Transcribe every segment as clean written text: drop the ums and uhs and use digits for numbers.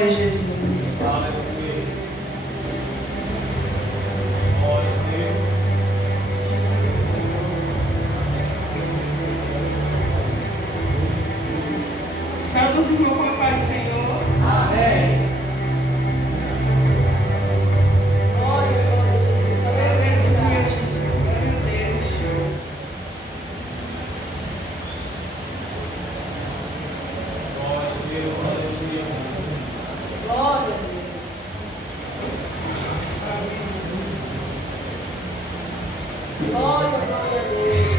Glória a Jesus. Aleluia. Glória a Deus. Saúde os irmãos com a paz do Senhor. Amém. Glória a Jesus. Aleluia, Jesus. Glória a Deus. Glória a Deus. Aleluia. Glória a Deus. Glória, glória a Deus.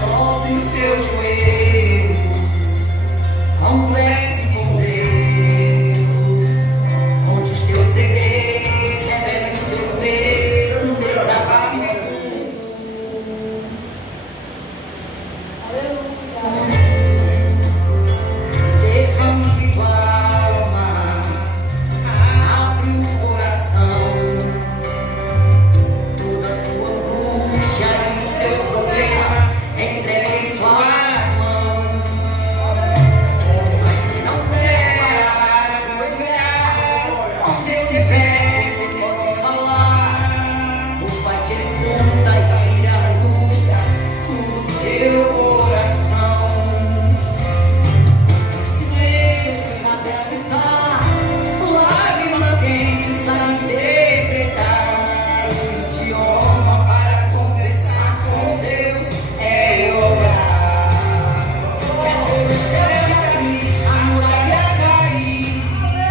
Dobre os seus joelhos, converse com Deus, conte os teus segredos, revele os teus medos, desabafe derrame tua alma, abre o coração, toda tua angústia e os teus problemas entregue em suas mãos. Mas se não preparar, ajoelhar, onde estiver, você pode falar. O Pai te escuta e tira a angústia do teu coração. Em silêncio ele sabe escutar, lágrimas quentes sabem interpretar. O idioma para conversar com Deus é orar. Quer ver o céu se abrir, a muralha cair, é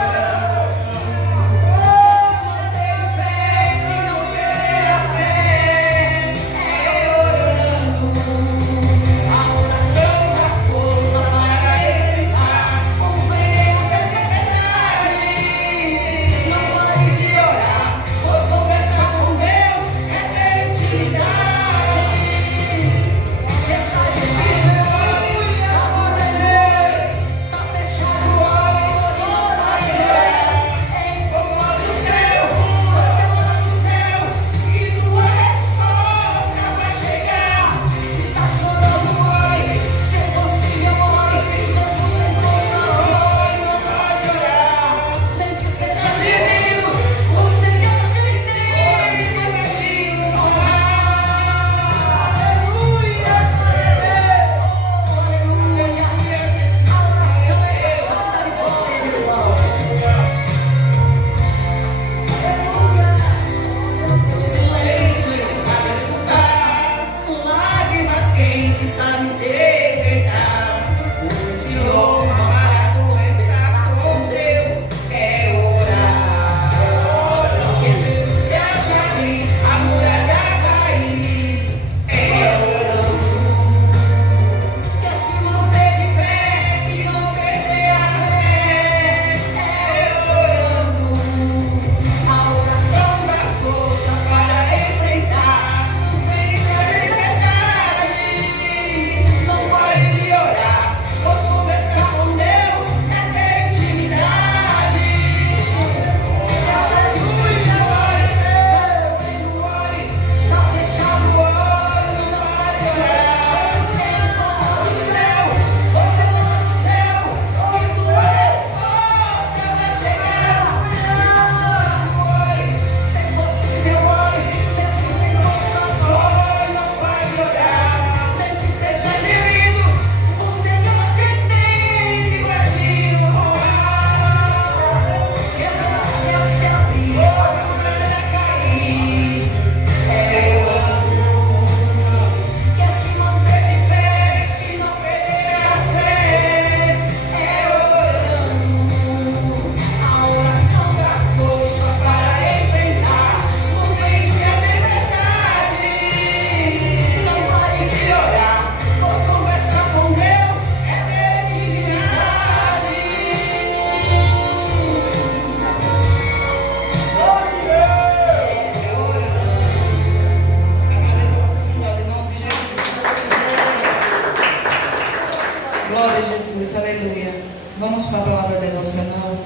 orando. Quer se manter de pé e não perder a fé, é orando. A oração dá força para enfrentar o vento da tempestade. Não pare de orar, pois conversar com Deus é ter intimidade. Se está difícil, ore, tá morrendo, tá fechado, ore, não vai chorar. Incomoda o céu, você mora no céu, e tua resposta vai chegar. Se está chorando, ore, se é possível, ore, mesmo sem força, ore, não vai orar. Nem que seja gemido, o Senhor te entende devagarinho. Aleluia, aleluia. A oração é a chave da vitória, meu irmão. O silêncio ele sabe escutar, lágrimas quentes sabe interpretar. O idioma para conversar com Deus é orar. Quer ver o céu se abrir, a muralha cair, é orando. Quer se manter de pé e não perder a fé, é orando. A oração dá força para enfrentar o vento da tempestade. Não pare de orar, pois conversar com Deus é ter intimidade. Se está difícil, ore, tá doendo, ore, tá fechado, ore, não pare de orar. Incomoda o céu, você mora no céu, que tua resposta vai chegar. Se está chorando, ore, se é possível, ore, mesmo sem forças, ore, não vai orar. Nem que seja gemido, o Senhor te entende devagarinho. Quer ver o céu se abrir, a muralha cair, é orando. Quer se manter de pé e não perder a fé, é orando. A oração dá força para enfrentar o vento e a tempestade. Não pare de orar, pois conversar com Deus é ter intimidade. É orando. Glória a Jesus. Aleluia. Vamos para a palavra devocional.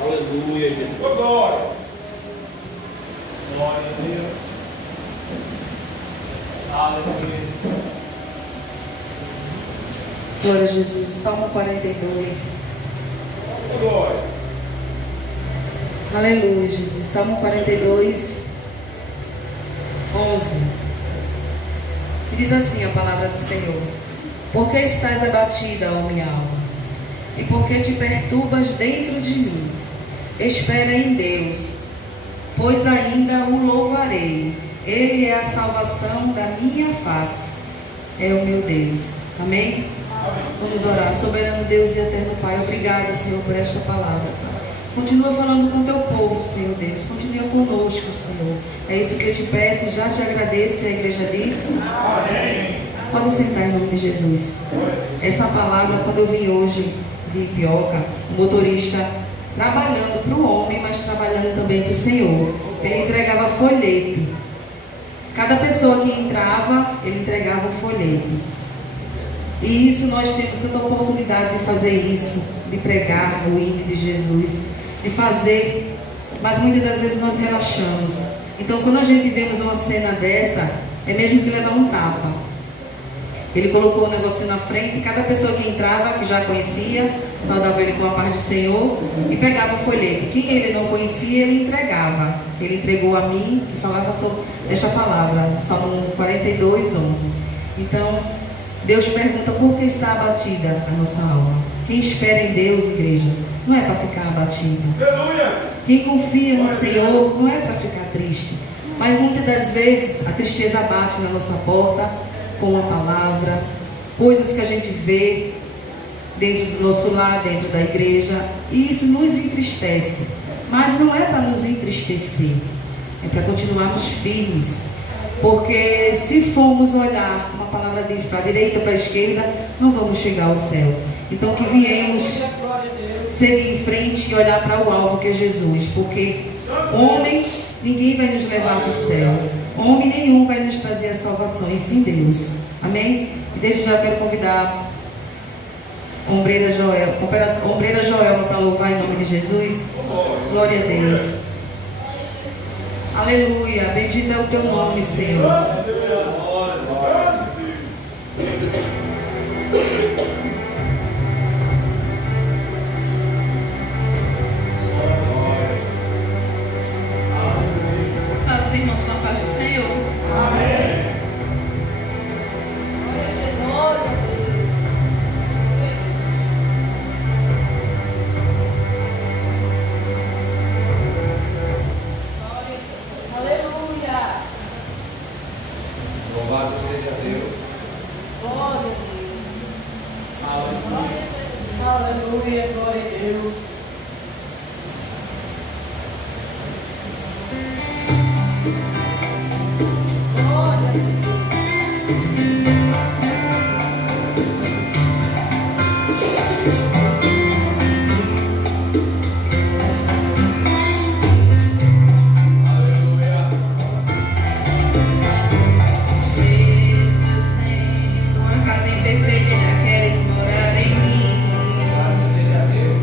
Aleluia, Jesus. Oh, glória. Glória a Deus. Aleluia. Glória a Jesus. Salmo 42. Oh, glória. Aleluia, Jesus. Salmo 42, 11. E diz assim a palavra do Senhor: Por que estás abatida, ó minha alma? E por que te perturbas dentro de mim? Espera em Deus, pois ainda o louvarei. Ele é a salvação da minha face. É o meu Deus. Amém? Vamos orar. Soberano Deus e eterno Pai, obrigada, Senhor, por esta palavra. Continua falando com o teu povo, Senhor Deus. Continua conosco, Senhor. É isso que eu te peço, já te agradeço. E a igreja diz: Amém. Pode sentar em nome de Jesus. Essa palavra, quando eu vim hoje de Pioca, o motorista trabalhando para o homem, mas trabalhando também para o Senhor. Ele entregava folheto. Cada pessoa que entrava, ele entregava um folheto. E isso nós temos tanta oportunidade de fazer isso, de pregar o hino de Jesus, de fazer, mas muitas das vezes nós relaxamos. Então, quando a gente vemos uma cena dessa, é mesmo que levar um tapa. Ele colocou o negocinho na frente e cada pessoa que entrava, que já conhecia, saudava ele com a paz do Senhor e pegava o folheto. Quem ele não conhecia, ele entregava. Ele entregou a mim e falava sobre esta palavra, Salmo 42, 11. Então, Deus pergunta: por que está abatida a nossa alma? Quem espera em Deus, igreja, não é para ficar abatido. Quem confia no Senhor não é para ficar triste. Mas muitas das vezes a tristeza bate na nossa porta com a palavra, coisas que a gente vê dentro do nosso lar, dentro da igreja, e isso nos entristece. Mas não é para nos entristecer, é para continuarmos firmes. Porque se formos olhar, uma palavra diz, para a direita, para a esquerda, não vamos chegar ao céu. Então que viemos seguir em frente e olhar para o alvo, que é Jesus. Porque homem, ninguém vai nos levar para o céu. Homem nenhum vai nos trazer a salvação, e sim Deus. Amém? E desde já eu quero convidar a Ombreira Joelma para louvar em nome de Jesus. Glória a Deus. Aleluia. Bendito é o teu nome, Senhor. Salve os irmãos com a paz do Senhor. Amém. Louvado seja Deus. Aleluia, glória a Deus. Uma casa em perfeita, queres morar em mim. Louvado seja Deus.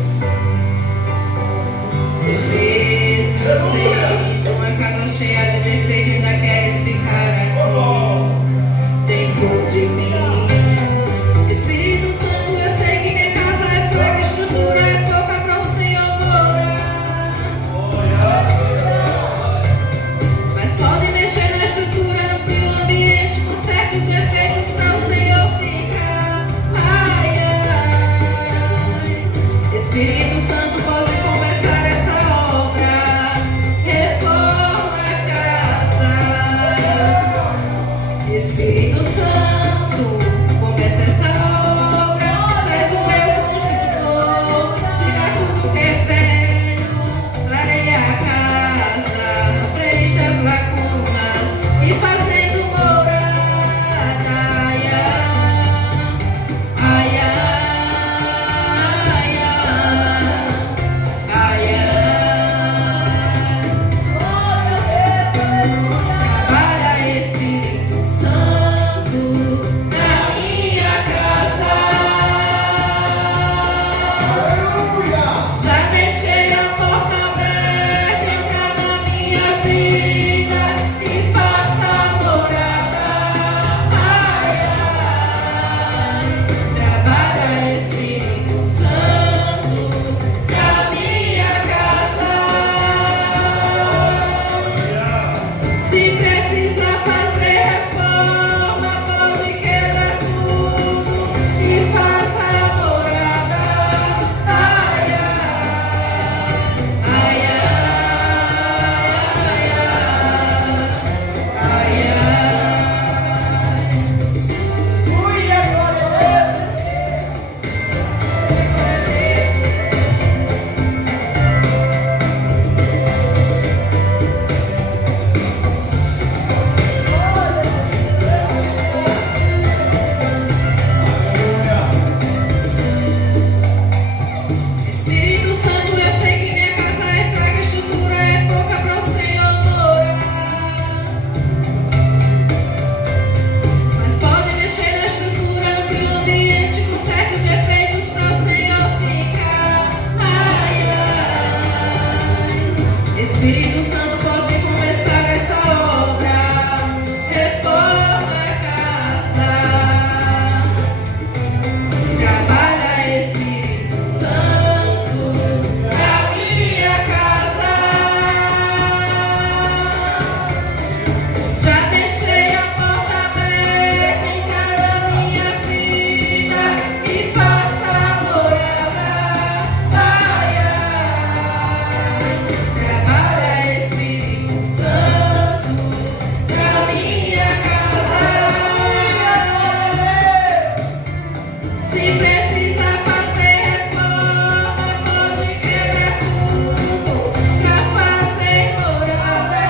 Se precisa fazer reforma, pode quebrar tudo pra fazer morada.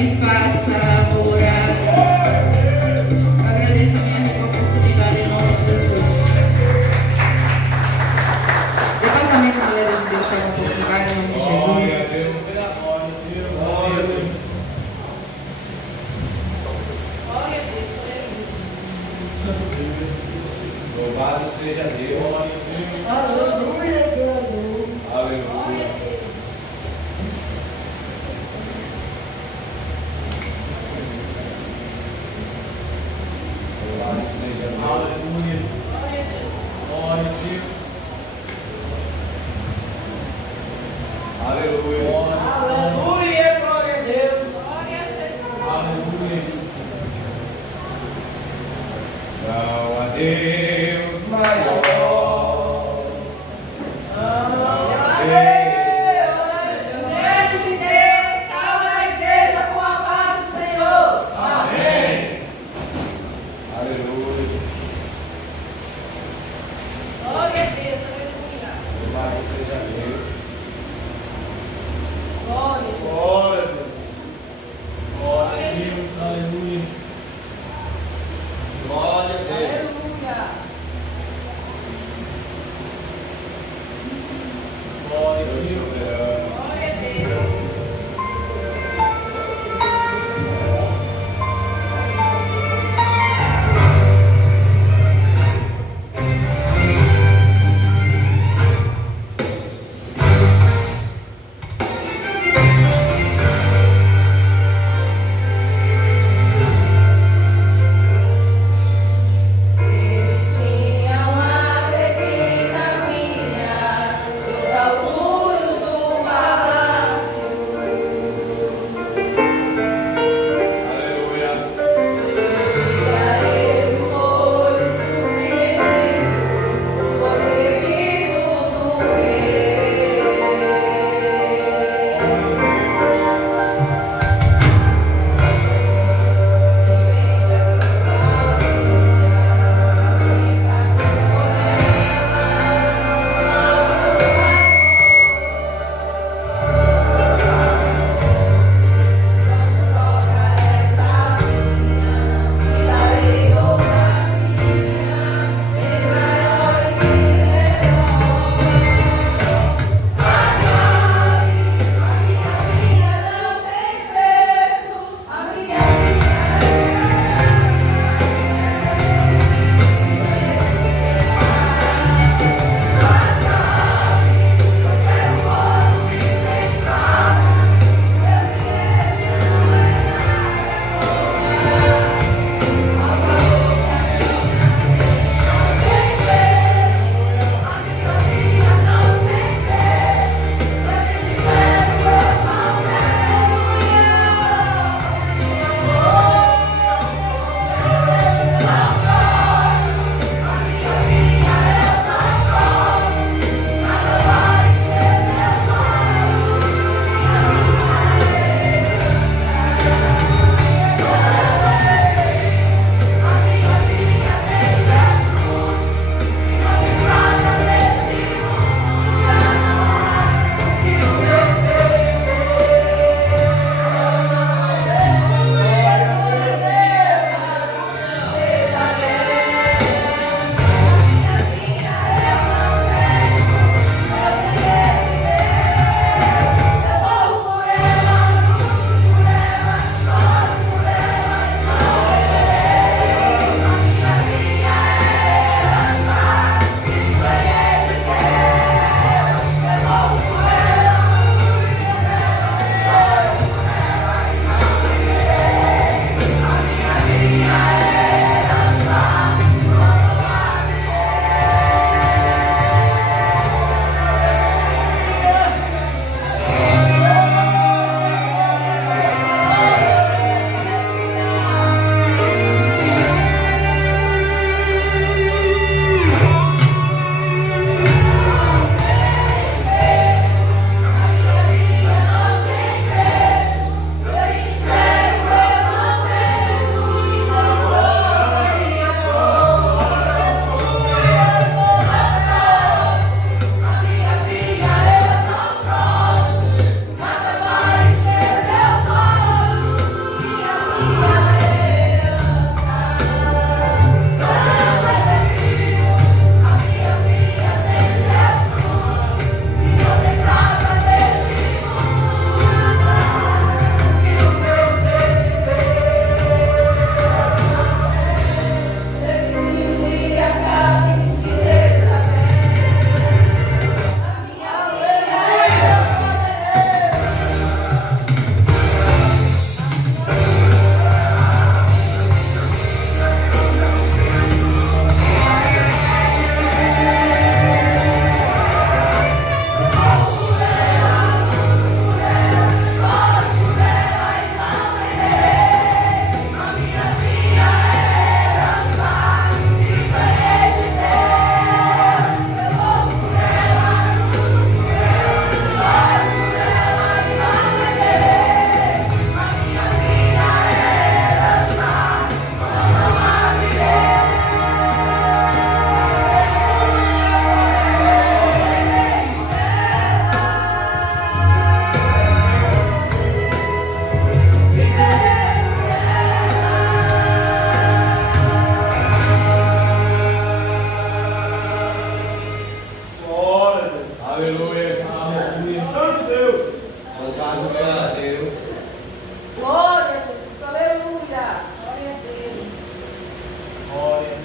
E faça morada. Agradeço a minha rica oportunidade em nome de Jesus. Departamento Mulheres de Deus pega um pouco lugar em nome de Jesus. Louvado seja Deus. Aleluia. Louvado seja Deus. Aleluia. Glória a Deus. Aleluia. Aleluia. Glória a Deus. Aleluia. Dá a Deus maior. Deus de Deus, salva a igreja com a paz do Senhor. Amém. Aleluia. Glória a Deus, aleluia. Louvado seja Deus. Glória. Glória a Deus. Glória a Deus. Aleluia. Glória a Deus. Aleluia. Glória a Deus Deus. soberano. Glória a Deus.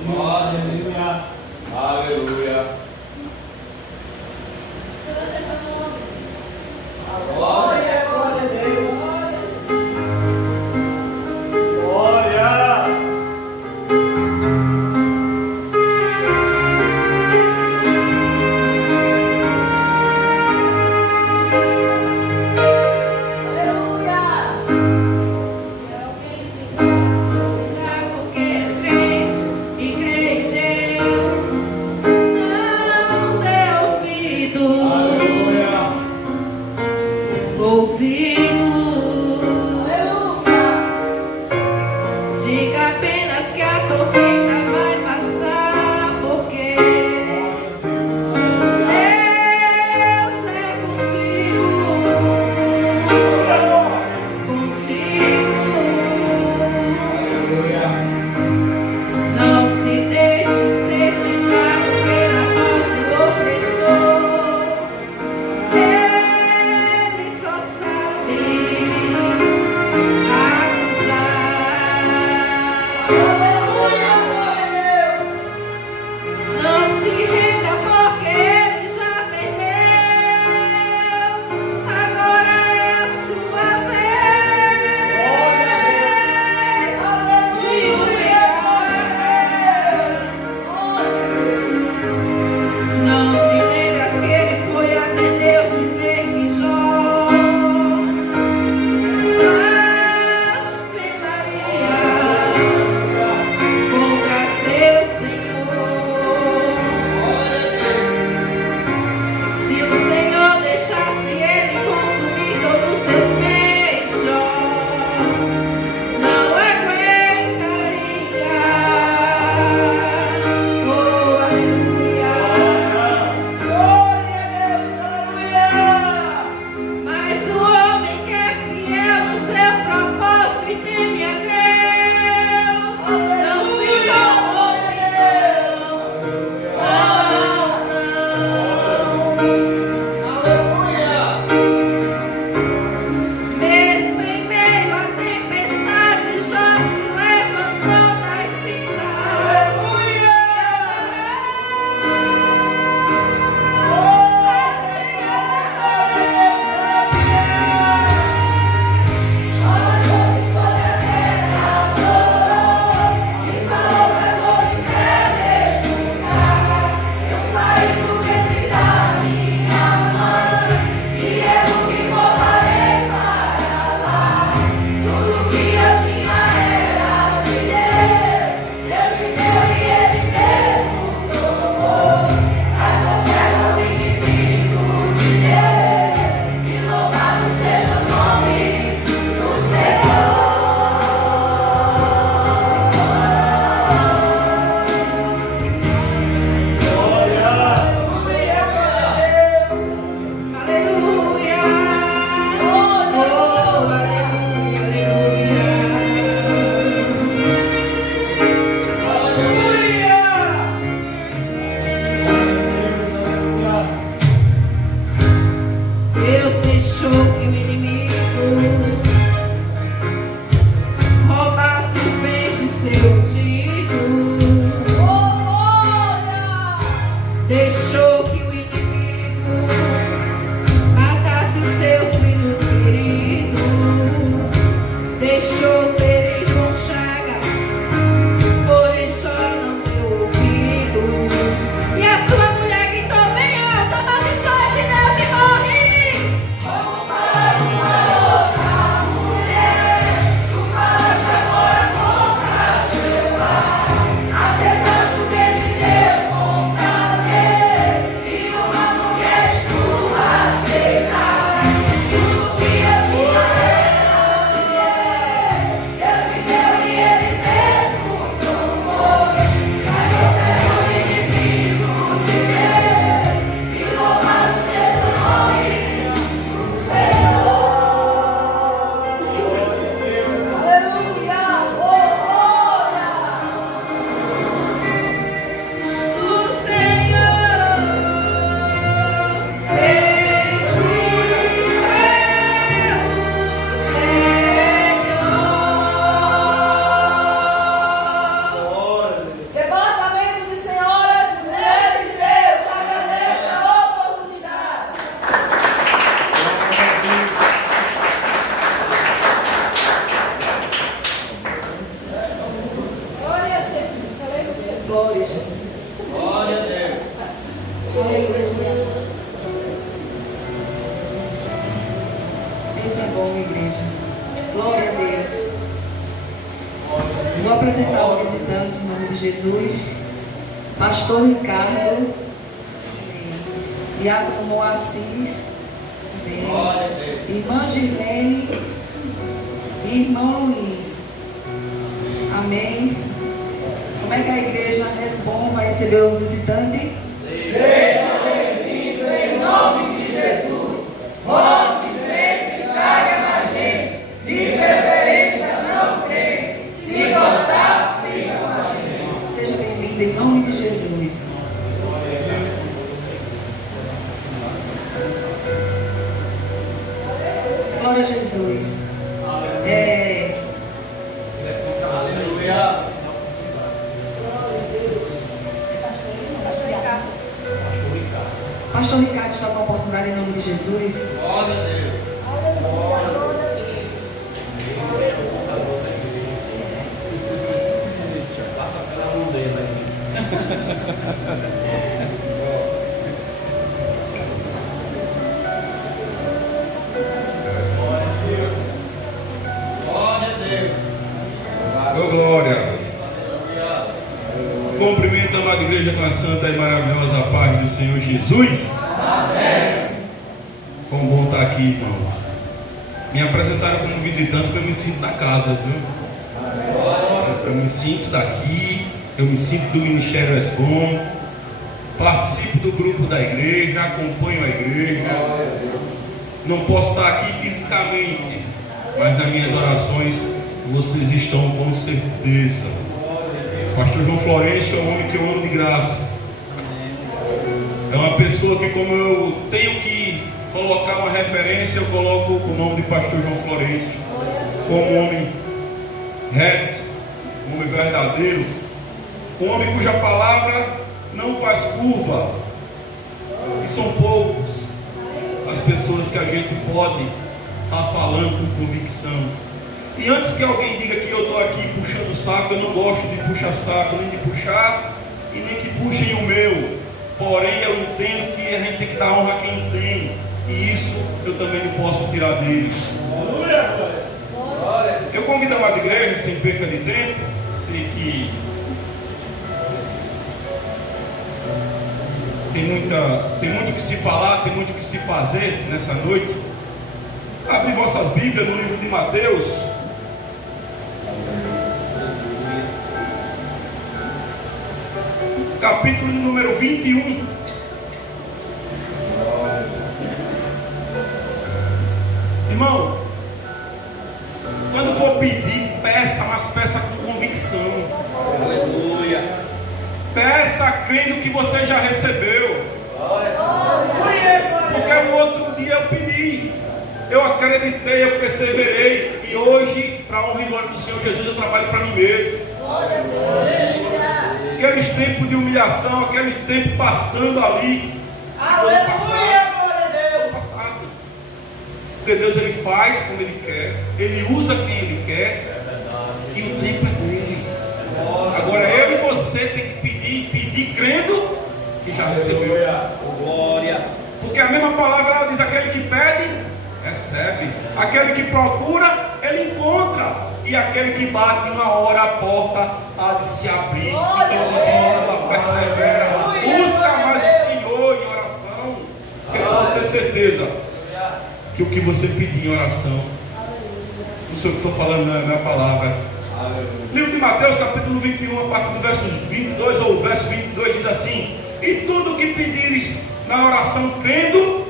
Aleluia. Aleluia. Glória, glória a Deus. Glória. Porque és crente e crê em Deus, não dê ouvidos. Diga apenas que a tormenta vai passar, porque Deus é contigo, contigo. Não se deixe ser levado pela voz do opressor. Ele só sabe não se renda porque ele já perdeu. Agora é a sua vez de o pegar. Não te lembras que ele foi até Deus dizer que Jó blasfemaria. Glória a Jesus. Glória a Deus. Aleluia. Deus é bom, igreja. Glória a Deus. Vou apresentar o visitante em nome de Jesus. Pastor Ricardo. Diácono Moacir. Glória a Deus. Irmã Girlene e irmão Luiz. Amém. Como é que a igreja responde, vai receber o visitante? Seja bem-vindo em nome de Jesus. Volte sempre, traga mais gente. De preferência não crente. Se gostar, fica com a gente. Seja bem-vindo em nome de Jesus. Glória a Jesus. Aleluia. Pastor Ricardo está com a oportunidade em nome de Jesus. Glória a Deus. Passa pela mão dele aí. Glória a Deus. Ô glória! Cumprimento a amada igreja com a santa e maravilhosa paz do Senhor Jesus. Amém. Como bom estar aqui, irmãos. Me apresentaram como visitante, porque eu me sinto da casa, viu? Eu me sinto daqui, eu me sinto do Ministério Esbom, participo do grupo da igreja, acompanho a igreja. Não posso estar aqui fisicamente, mas nas minhas orações vocês estão com certeza. Pastor João Florencio é um homem que eu amo de graça. É uma pessoa que, como eu tenho que colocar uma referência, eu coloco o nome de Pastor João Florencio como um homem reto, um homem verdadeiro, um homem cuja palavra não faz curva. E são poucos as pessoas que a gente pode estar falando com convicção. E antes que alguém diga que eu estou aqui puxando o saco, eu não gosto de puxar saco, nem de puxar e nem que puxem o meu. Porém, eu entendo que a gente tem que dar honra a quem tem. E isso eu também não posso tirar deles. Eu convido a amada igreja, sem perca de tempo, sei que tem muito o que se falar, tem muito o que se fazer nessa noite. Abre vossas Bíblias no livro de Mateus. Capítulo número 21. Irmão, quando for pedir, peça, mas peça com convicção. Aleluia. Peça crendo que você já recebeu. Porque o outro dia eu pedi, eu acreditei, eu perseverei. E hoje, para a honra e glória do Senhor Jesus, eu trabalho para mim mesmo. Aqueles tempos de humilhação, aqueles tempos passando ali. Aleluia, glória a Deus. Passado. Porque Deus ele faz como Ele quer, Ele usa quem Ele quer, e o tempo é dele. Agora eu e você tem que pedir crendo que já recebeu. Glória. Porque a mesma palavra ela diz: aquele que pede, recebe. Aquele que procura, ele encontra. E aquele que bate, uma hora a porta há de se abrir. Então continua, persevera, busca mais o Senhor em oração. Porque eu posso ter certeza que o que você pedir em oração, o Senhor que estou falando não é a minha palavra. Livro de Mateus, capítulo 21, a partir do verso 22 ou verso 22 diz assim: e tudo que pedires na oração crendo,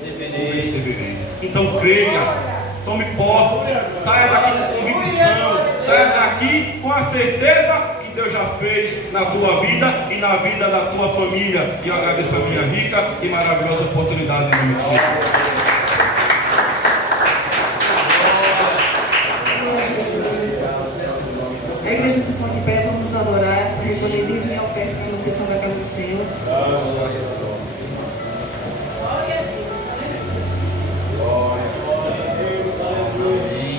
recebereis. Então creia. Tome posse, saia daqui com convicção, saia daqui com a certeza que Deus já fez na tua vida e na vida da tua família. E eu agradeço a minha rica e maravilhosa oportunidade de me A igreja se põe de pé, vamos adorar, recolher dízimo e oferta para a manutenção da casa do Senhor.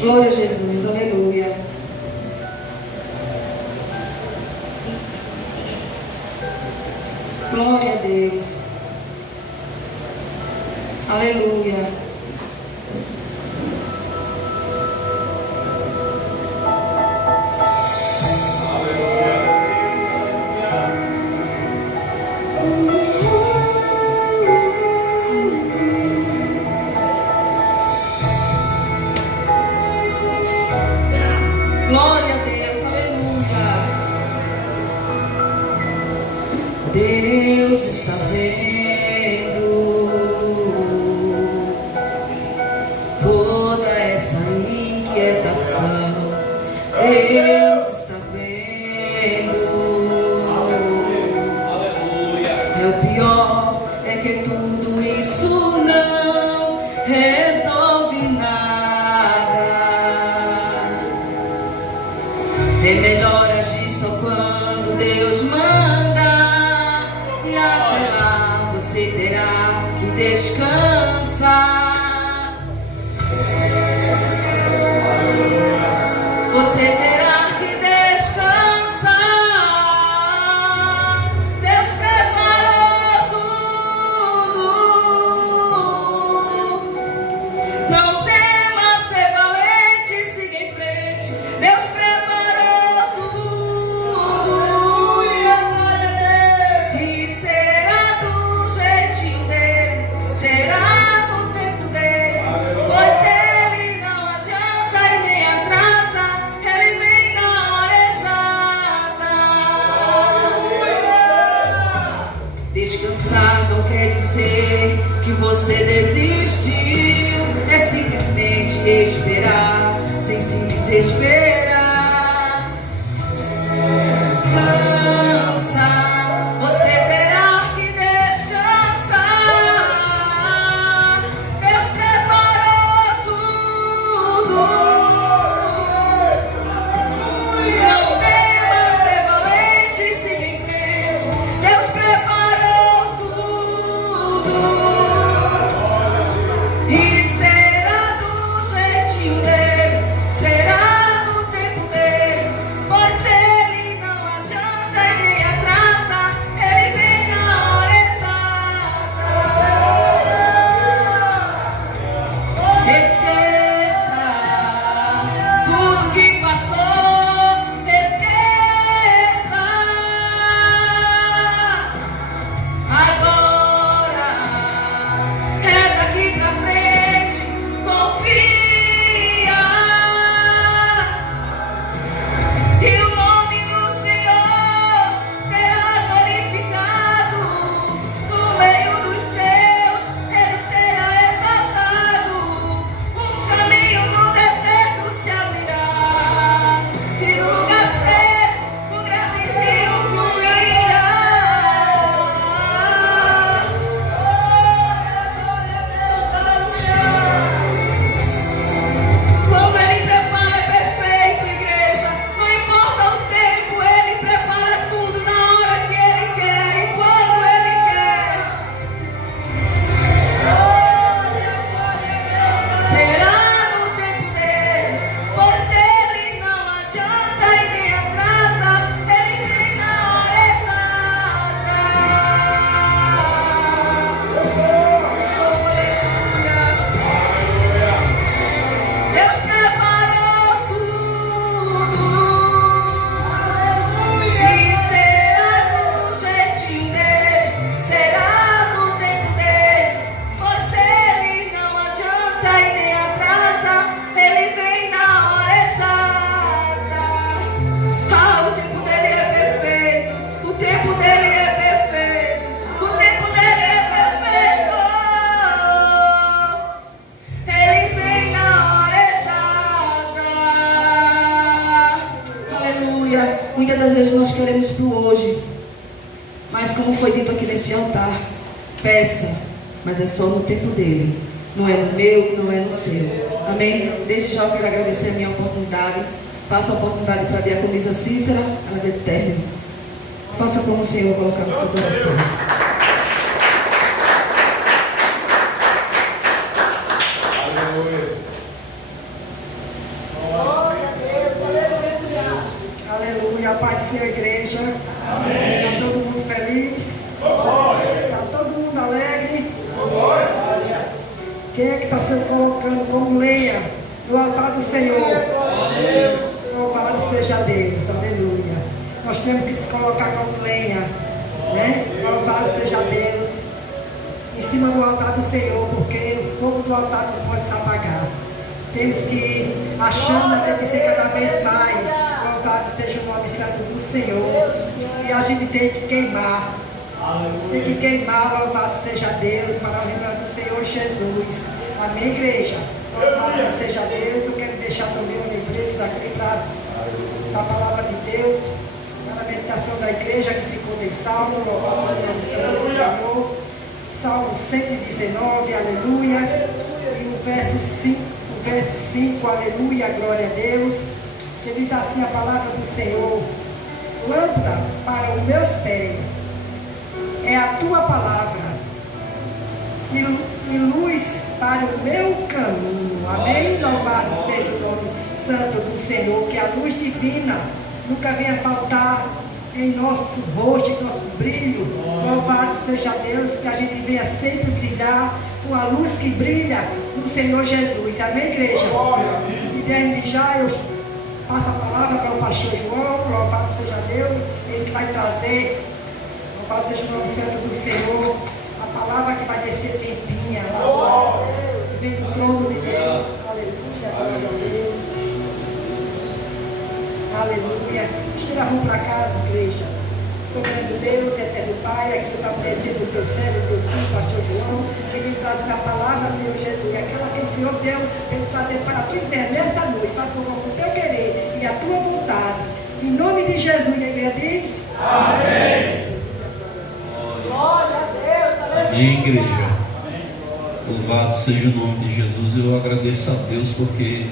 Glória a Jesus, aleluia. Glória a Deus. Aleluia. Glória a Deus, aleluia. Deus está vendo toda essa inquietação. Deus está vendo. É o pior, é que tudo isso não resolve nada. É melhor agir só quando Deus manda, e até lá você terá que descansar. Você terá que descansar. Deus preparou tudo. Não tema ser valente, siga em frente. Deus preparou tudo. E será do jeitinho dele, será no tempo dele. Pois ele não adianta e nem atrasa, ele vem na hora exata. Descansar não quer dizer que você desistiu, é simplesmente esperar sem se desesperar. Descansa, você terá que descansar. Deus preparou tudo. Não tema ser valente, siga em frente. Deus preparou tudo. E será do jeitinho dele, será no tempo dele. Pois ele não adianta e nem atrasa, ele vem na hora exata. Esqueça tudo que passou, esqueça. Agora é daqui pra frente, confia. E o nome do Senhor será glorificado no meio dos seus, ele será exaltado. O caminho do deserto se abrirá, e no lugar seco um grande rio fluirá. Como ele prepara é perfeito, igreja. Não importa o tempo, ele prepara tudo na hora que ele quer e quando ele quer. Será no tempo dele, pois ele não adianta e nem atrasa, ele vem na hora exata. Deus preparou tudo. E será do jeitinho dele, será no tempo dele. Pois ele não adianta e nem atrasa, ele vem na hora exata. Ah, o tempo dele é perfeito, o tempo dele é perfeito, o tempo dele é perfeito. Ele vem na hora exata. Aleluia. Muitas das vezes nós queremos pro hoje, mas como foi dito aqui nesse altar, peça, mas é só no tempo dele. Não é no meu, não é no seu. Amém? Desde já eu quero agradecer a minha oportunidade. Passo a oportunidade para a diaconisa Cícera, ela deu término. Faça como o Senhor colocar no seu coração. Aleluia. Aleluia, Pai do Senhor, igreja. Amém. Está todo mundo feliz? Quem é que está se colocando como lenha no altar do Senhor? Louvado seja Deus, aleluia. Nós temos que se colocar como lenha, né? Louvado seja Deus, em cima do altar do Senhor, porque o fogo do altar não pode se apagar. Temos que ir, a chama tem que ser cada vez mais. Louvado seja o nome santo do Senhor. E a gente tem que queimar. Tem que queimar, louvado seja Deus, para a lembrança do Senhor Jesus. Amém, igreja? Louvado seja Deus. Eu quero deixar também um lembrete aqui para a palavra de Deus, para a meditação da igreja que se conta em Salmo, louvado seja o Senhor. Salmo 119, aleluia. E o verso 5, aleluia, glória a Deus. Que diz assim a palavra do Senhor: lâmpada para os meus pés é a tua palavra, e luz para o meu caminho. Amém? Louvado seja o nome santo do Senhor. Que a luz divina nunca venha faltar em nosso rosto, em nosso brilho. Louvado seja Deus, que a gente venha sempre brilhar com a luz que brilha no Senhor Jesus. Amém, igreja? E desde já eu passo a palavra para o pastor João. Louvado seja Deus, ele que vai trazer, louvado seja o nome santo do Senhor, a palavra que vai descer tempinha lá, vem do trono de Deus. Aleluia, glória a Deus. Aleluia. Estira a mão para cá, igreja. Soberano Deus, eterno Pai, aqui está presente o teu servo, o teu filho, o pastor João, que vem trazer a palavra, Senhor Jesus, aquela que o Senhor deu para ele trazer para a tua internet nessa noite, faz com o teu querer e a tua vontade. Em nome de Jesus, a igreja diz: Amém. Glória a Deus, Amém, igreja. Louvado seja o nome de Jesus. Eu agradeço a Deus porque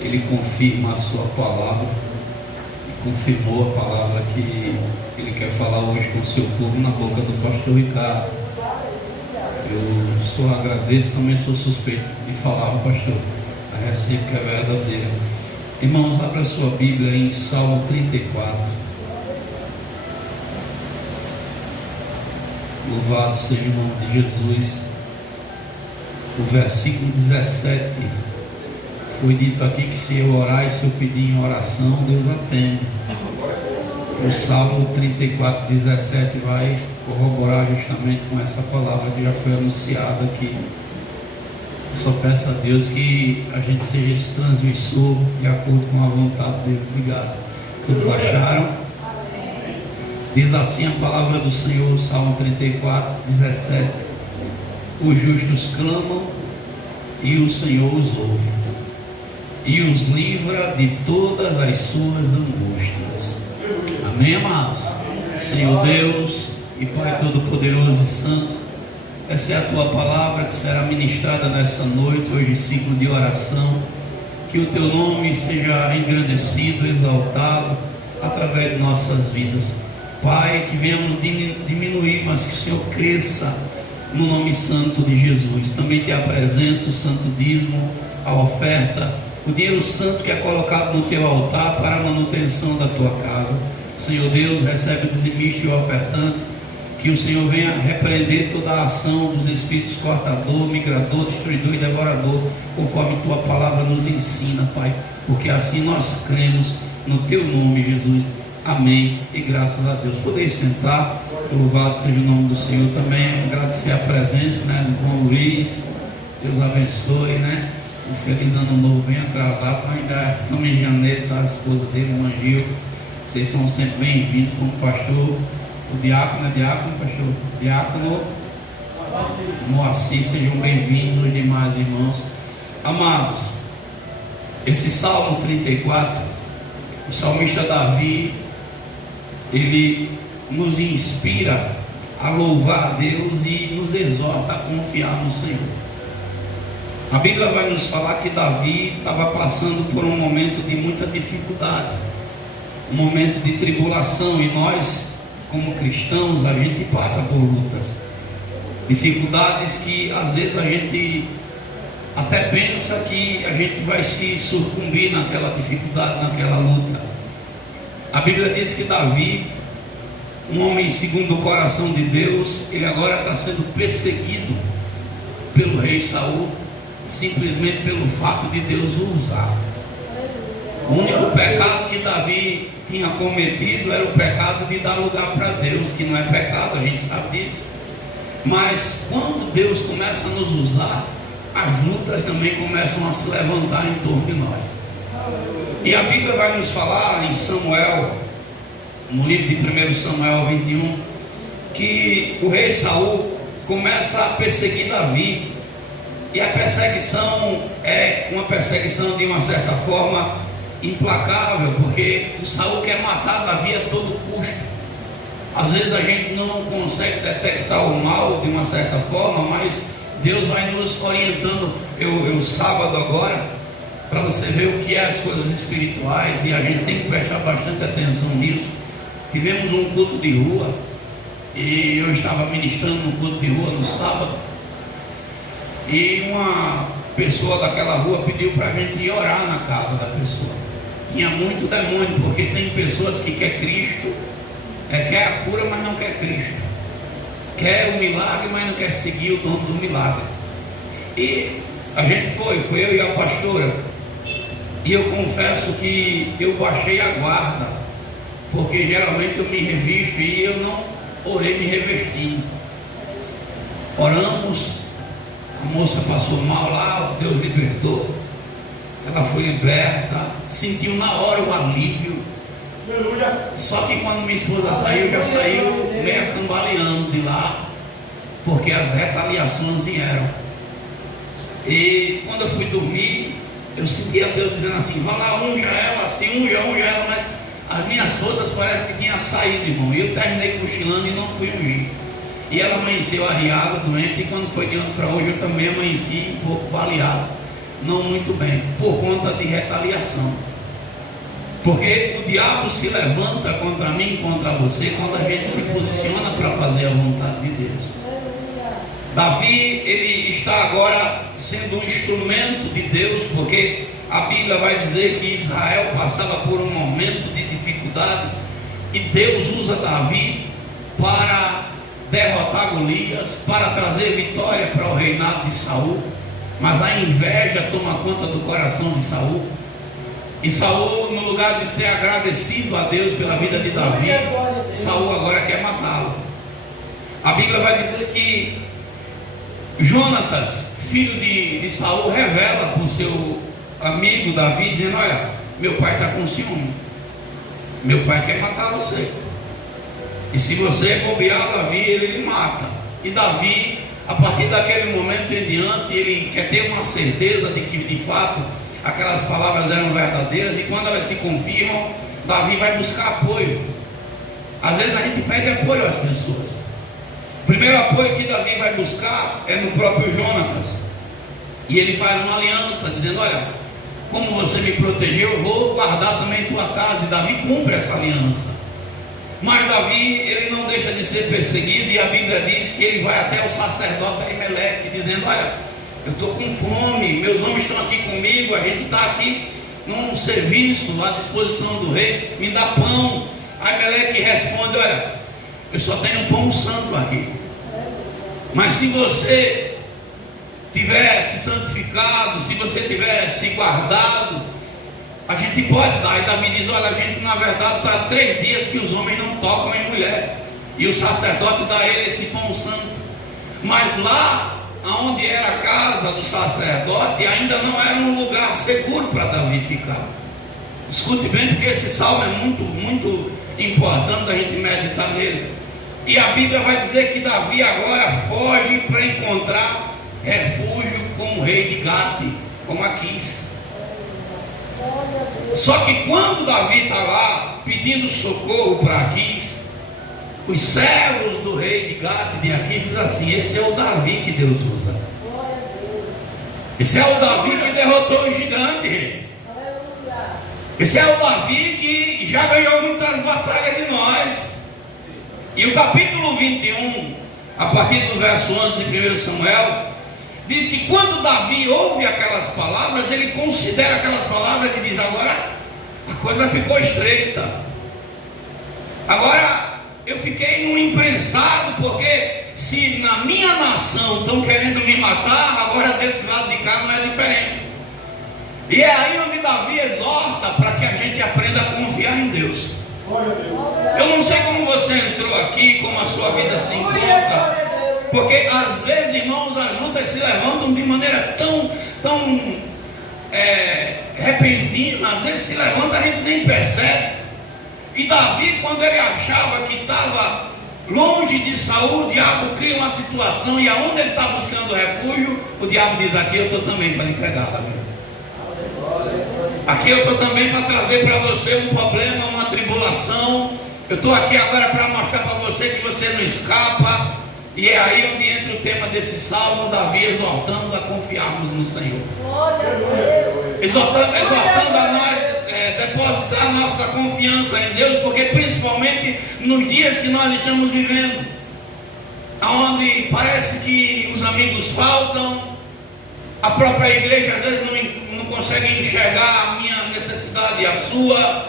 Ele confirma a sua palavra, e confirmou a palavra que Ele quer falar hoje com o seu povo na boca do pastor Ricardo. Eu só agradeço, também sou suspeito de falar, pastor, a recíproca é verdadeira. Irmãos, abra a sua Bíblia em Salmo 34. Louvado seja o nome de Jesus. O versículo 17. Foi dito aqui que se eu orar e se eu pedir em oração, Deus atende. O Salmo 34, 17 vai corroborar justamente com essa palavra que já foi anunciada aqui. Eu só peço a Deus que a gente seja esse transmissor de acordo com a vontade dele. Obrigado. Todos acharam? Diz assim a palavra do Senhor, Salmo 34, 17. Os justos clamam e o Senhor os ouve e os livra de todas as suas angústias. Amém, amados? Senhor Deus e Pai Todo-Poderoso e Santo, essa é a Tua palavra que será ministrada nessa noite, hoje ciclo de oração. Que o Teu nome seja engrandecido, exaltado através de nossas vidas. Pai, que venhamos diminuir, mas que o Senhor cresça no nome santo de Jesus. Também te apresento o santo dízimo, a oferta, o dinheiro santo que é colocado no teu altar para a manutenção da tua casa. Senhor Deus, recebe o dizimista e o ofertante, que o Senhor venha repreender toda a ação dos espíritos cortador, migrador, destruidor e devorador, conforme tua palavra nos ensina, Pai, porque assim nós cremos no teu nome, Jesus. Amém e graças a Deus. Podeis sentar. Louvado seja o nome do Senhor. Também agradecer a presença, né, do João Luiz. Deus abençoe, né? Um feliz ano novo bem atrasado, mas ainda estamos em janeiro, tá? A esposa dele, o Mangil. Vocês são sempre bem-vindos como pastor, o diácono, pastor? Diácono Moacir, sejam bem-vindos, os demais irmãos. Amados, esse Salmo 34, o salmista Davi, ele nos inspira a louvar a Deus e nos exorta a confiar no Senhor. A Bíblia vai nos falar que Davi estava passando por um momento de muita dificuldade, um momento de tribulação, e nós, como cristãos, a gente passa por lutas, dificuldades que às vezes a gente até pensa que a gente vai se sucumbir naquela dificuldade, naquela luta. A Bíblia diz que Davi, um homem segundo o coração de Deus, ele agora está sendo perseguido pelo rei Saul, simplesmente pelo fato de Deus o usar. O único pecado que Davi tinha cometido era o pecado de dar lugar para Deus, que não é pecado, a gente sabe disso. Mas quando Deus começa a nos usar, as lutas também começam a se levantar em torno de nós. E a Bíblia vai nos falar em Samuel, no livro de 1 Samuel 21, que o rei Saul começa a perseguir Davi. E a perseguição é uma perseguição de uma certa forma implacável, porque o Saul quer matar Davi a todo custo. Às vezes a gente não consegue detectar o mal de uma certa forma, mas Deus vai nos orientando. Eu sábado agora, para você ver o que é as coisas espirituais, e a gente tem que prestar bastante atenção nisso. Tivemos um culto de rua, e eu estava ministrando no culto de rua no sábado, e uma pessoa daquela rua pediu para a gente ir orar na casa da pessoa. Tinha muito demônio, porque tem pessoas que quer Cristo, quer a cura, mas não quer Cristo, quer o milagre, mas não quer seguir o dono do milagre. E a gente foi eu e a pastora, e eu confesso que eu baixei a guarda, porque geralmente eu me revisto e eu não orei me revestindo. Oramos, a moça passou mal lá, Deus libertou, ela foi liberta, sentiu na hora o alívio. Só que quando minha esposa saiu, já saiu meio cambaleando de lá, porque as retaliações vieram. E quando eu fui dormir, eu sentia Deus dizendo assim: vai lá, unja ela, assim, unja ela, mas as minhas forças parece que tinham saído, irmão. E eu terminei cochilando e não fui ungir. E ela amanheceu arriada, doente, e quando foi de ontem para hoje, eu também amanheci um pouco baleado, não muito bem, por conta de retaliação. Porque o diabo se levanta contra mim, contra você, quando a gente se posiciona para fazer a vontade de Deus. Davi, ele está agora sendo um instrumento de Deus, porque a Bíblia vai dizer que Israel passava por um momento de dificuldade, e Deus usa Davi para derrotar Golias, para trazer vitória para o reinado de Saul. Mas a inveja toma conta do coração de Saul, e Saul, no lugar de ser agradecido a Deus pela vida de Davi, Saul agora quer matá-lo. A Bíblia vai dizer que Jonatas, filho de Saul, revela para o seu amigo Davi, dizendo: olha, meu pai está com ciúme, meu pai quer matar você, e se você bobear Davi, ele lhe mata. E Davi, a partir daquele momento em diante, ele quer ter uma certeza de que de fato aquelas palavras eram verdadeiras, e quando elas se confirmam, Davi vai buscar apoio. Às vezes a gente pede apoio às pessoas. O primeiro apoio que Davi vai buscar é no próprio Jonatas, e ele faz uma aliança, dizendo: olha, como você me protegeu, eu vou guardar também tua casa. E Davi cumpre essa aliança. Mas Davi, ele não deixa de ser perseguido, e a Bíblia diz que ele vai até o sacerdote Aimeleque, dizendo: olha, eu estou com fome, meus homens estão aqui comigo, a gente está aqui num serviço à disposição do rei, me dá pão. Aimeleque responde: olha, eu só tenho pão santo aqui, mas se você tiver se santificado, se você tiver se guardado, a gente pode dar. E Davi diz: olha, a gente na verdade está há 3 dias que os homens não tocam em mulher, e o sacerdote dá a ele esse pão santo. Mas lá onde era a casa do sacerdote, ainda não era um lugar seguro para Davi ficar. Escute bem, porque esse salmo é muito importante a gente meditar nele. E a Bíblia vai dizer que Davi agora foge para encontrar refúgio com o rei de Gate, com Aquis. Só que quando Davi está lá pedindo socorro para Aquis, os servos do rei de Gate, de Aquis, dizem assim: esse é o Davi que Deus usa. Esse é o Davi que derrotou o gigante, rei. Esse é o Davi que já ganhou muitas batalhas de nós. E o capítulo 21, a partir do verso 11 de 1 Samuel, diz que quando Davi ouve aquelas palavras, ele considera aquelas palavras e diz: agora a coisa ficou estreita. Agora eu fiquei num imprensado, porque se se na minha nação estão querendo me matar, agora desse lado de cá não é diferente. E é aí onde Davi exorta para que a gente aprenda a confiar em Deus. Eu não sei como você entrou aqui, como a sua vida se encontra, porque às vezes, irmãos, as lutas se levantam de maneira tão repentina, às vezes se levanta, a gente nem percebe. E Davi, quando ele achava que estava longe de Saul, o diabo cria uma situação, e aonde ele está buscando refúgio, o diabo diz: aqui eu estou também para lhe pegar, tá vendo? Aqui eu estou também para trazer para você um problema, uma tribulação. Eu estou aqui agora para mostrar para você que você não escapa. E é aí onde entra o tema desse salmo, Davi exortando a confiarmos no Senhor. Exortando a nós depositar nossa confiança em Deus, porque principalmente nos dias que nós estamos vivendo, onde parece que os amigos faltam, a própria igreja às vezes não consegue enxergar a minha necessidade e a sua,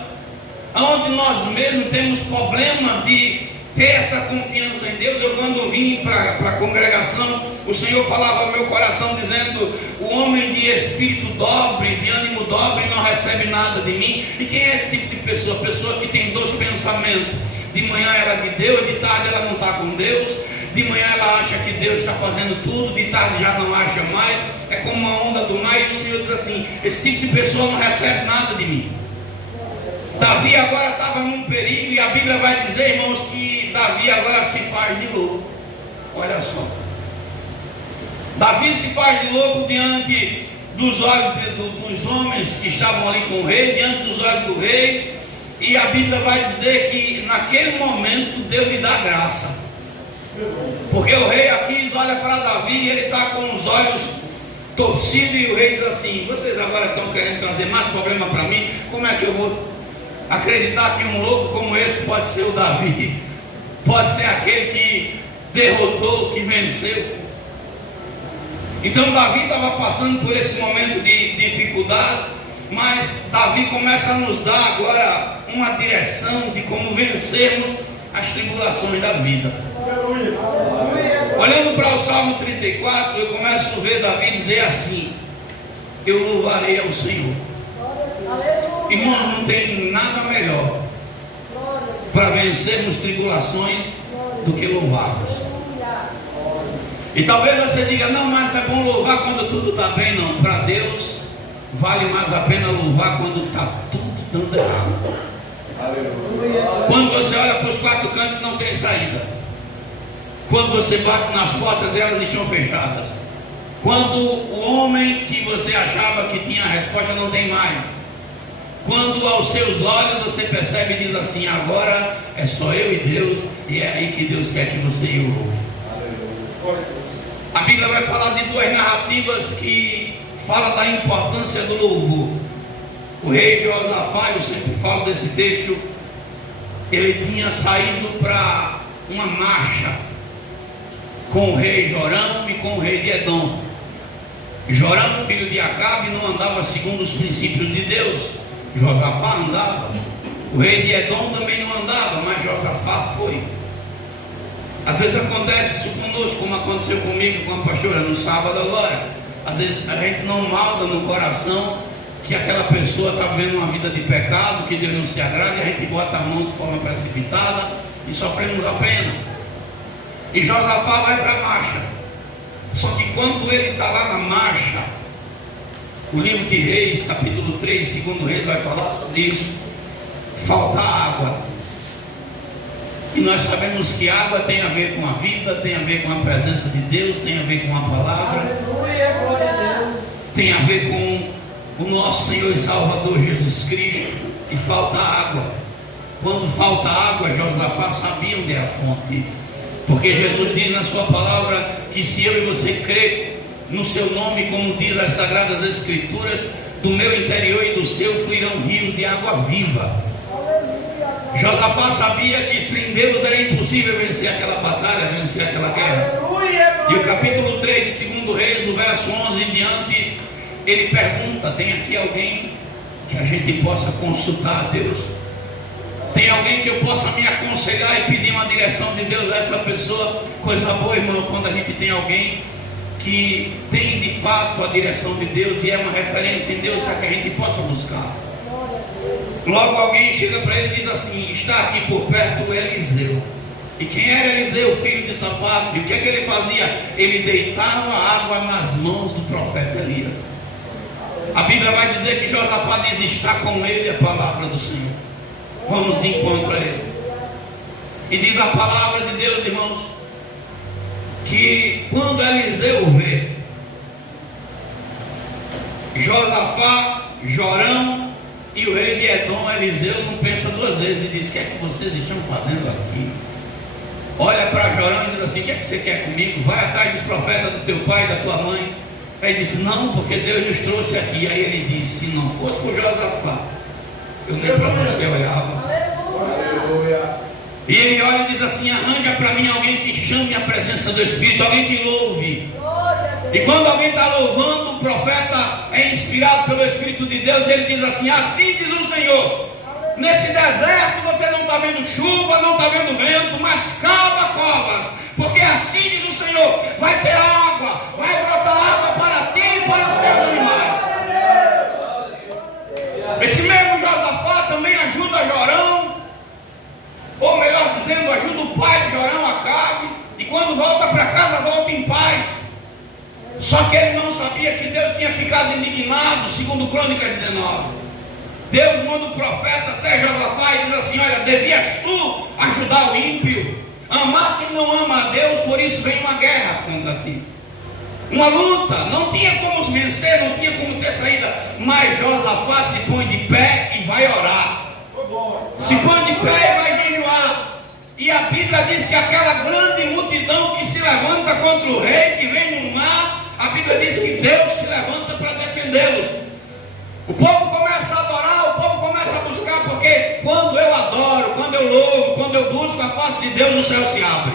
onde nós mesmos temos problemas de ter essa confiança em Deus. Eu, quando vim para a congregação, o Senhor falava ao meu coração dizendo: o homem de espírito dobre, de ânimo dobre, não recebe nada de mim. E quem é esse tipo de pessoa? Pessoa que tem dois pensamentos: de manhã ela é de Deus, de tarde ela não está com Deus. De manhã ela acha que Deus está fazendo tudo, de tarde já não acha mais. É como uma onda do mar. E o Senhor diz assim: esse tipo de pessoa não recebe nada de mim. Davi agora estava num perigo, e a Bíblia vai dizer, irmãos, que Davi agora se faz de louco. Olha só, Davi se faz de louco diante dos olhos dos homens que estavam ali com o rei, diante dos olhos do rei. E a Bíblia vai dizer que naquele momento Deus lhe dá graça, porque o rei aqui olha para Davi e ele está com os olhos torcidos, e o rei diz assim: vocês agora estão querendo trazer mais problema para mim? Como é que eu vou acreditar que um louco como esse pode ser o Davi? Pode ser aquele que derrotou, que venceu. Então Davi estava passando por esse momento de dificuldade, mas Davi começa a nos dar agora uma direção de como vencermos as tribulações da vida. Olhando para o Salmo 34, eu começo a ver Davi dizer assim: eu louvarei ao Senhor. Irmão, não tem nada melhor para vencermos tribulações do que louvarmos. E talvez você diga: não, mas é bom louvar quando tudo está bem. Não, para Deus vale mais a pena louvar quando está tudo dando errado. Quando você olha para os quatro cantos, não tem saída. Quando você bate nas portas, elas estão fechadas. Quando o homem que você achava que tinha a resposta não tem mais. Quando aos seus olhos você percebe e diz assim: agora é só eu e Deus, e é aí que Deus quer que você e eu louve. A Bíblia vai falar de duas narrativas que falam da importância do louvor. O rei Josafá, eu sempre falo desse texto, ele tinha saído para uma marcha com o rei Jorão e com o rei de Edom. Jorão, filho de Acabe, não andava segundo os princípios de Deus. Josafá andava. O rei de Edom também não andava, mas Josafá foi. Às vezes acontece isso conosco, como aconteceu comigo com a pastora no sábado agora. Às vezes a gente não malda no coração que aquela pessoa está vivendo uma vida de pecado, que Deus não se agrada, e a gente bota a mão de forma precipitada e sofremos a pena. E Josafá vai para a marcha. Só que quando ele está lá na marcha, o livro de Reis, capítulo 3, segundo Reis, vai falar sobre isso. Falta água. E nós sabemos que água tem a ver com a vida, tem a ver com a presença de Deus, tem a ver com a palavra. Aleluia, glória a Deus. Tem a ver com o nosso Senhor e Salvador Jesus Cristo. E falta água. Quando falta água, Josafá sabia onde é a fonte. Porque Jesus diz na sua palavra que se eu e você crer no seu nome, como diz as Sagradas Escrituras, do meu interior e do seu fluirão rios de água viva. Josafá sabia que sem Deus era impossível vencer aquela batalha, vencer aquela guerra. E o capítulo 3 de 2 Reis, o verso 11 em diante, ele pergunta: tem aqui alguém que a gente possa consultar a Deus? Tem alguém que eu possa me aconselhar e pedir uma direção de Deus a essa pessoa? Coisa boa, irmão, quando a gente tem alguém que tem de fato a direção de Deus e é uma referência em Deus para que a gente possa buscar. Logo alguém chega para ele e diz assim: está aqui por perto Eliseu. E quem era Eliseu? Filho de Safate. E o que é que ele fazia? Ele deitava água nas mãos do profeta Elias. A Bíblia vai dizer que Josafá diz: está com ele a palavra do Senhor. Vamos de encontro a ele. E diz a palavra de Deus, irmãos, que quando Eliseu vê Josafá, Jorão e o rei de Edom, Eliseu não pensa duas vezes e diz: o que é que vocês estão fazendo aqui? Olha para Jorão e diz assim: o que é que você quer comigo? Vai atrás dos profetas do teu pai e da tua mãe. Aí ele disse: não, porque Deus nos trouxe aqui. Aí ele disse: se não fosse por Josafá, eu nem para você olhava. Aleluia. E ele olha e diz assim: arranja para mim alguém que chame a presença do Espírito, alguém que louve. E quando alguém está louvando, o profeta é inspirado pelo Espírito de Deus. Ele diz assim: assim diz o Senhor, nesse deserto você não está vendo chuva, não está vendo vento, mas cava covas, porque assim diz o Senhor: vai ter água, vai brotar água para ti e para os teus animais. Esse mesmo Josafá também ajuda Jorão, ou melhor dizendo, ajuda o pai de Jorão, Acabe, e quando volta para casa, volta em paz. Só que ele não sabia que Deus tinha ficado indignado, segundo Crônicas 19. Deus manda o profeta até Josafá e diz assim: olha, devias tu ajudar o ímpio, amar quem não ama a Deus, por isso vem uma guerra contra ti. Uma luta, não tinha como vencer, não tinha como ter saída, mas Josafá se põe de pé e vai orar. Se põe de pé e vai jejuar. E a Bíblia diz que aquela grande multidão que se levanta contra o rei, que vem no mar, a Bíblia diz que Deus se levanta para defendê-los. O povo começa a adorar, o povo começa a buscar, porque quando eu adoro, quando eu louvo, quando eu busco a face de Deus, o céu se abre.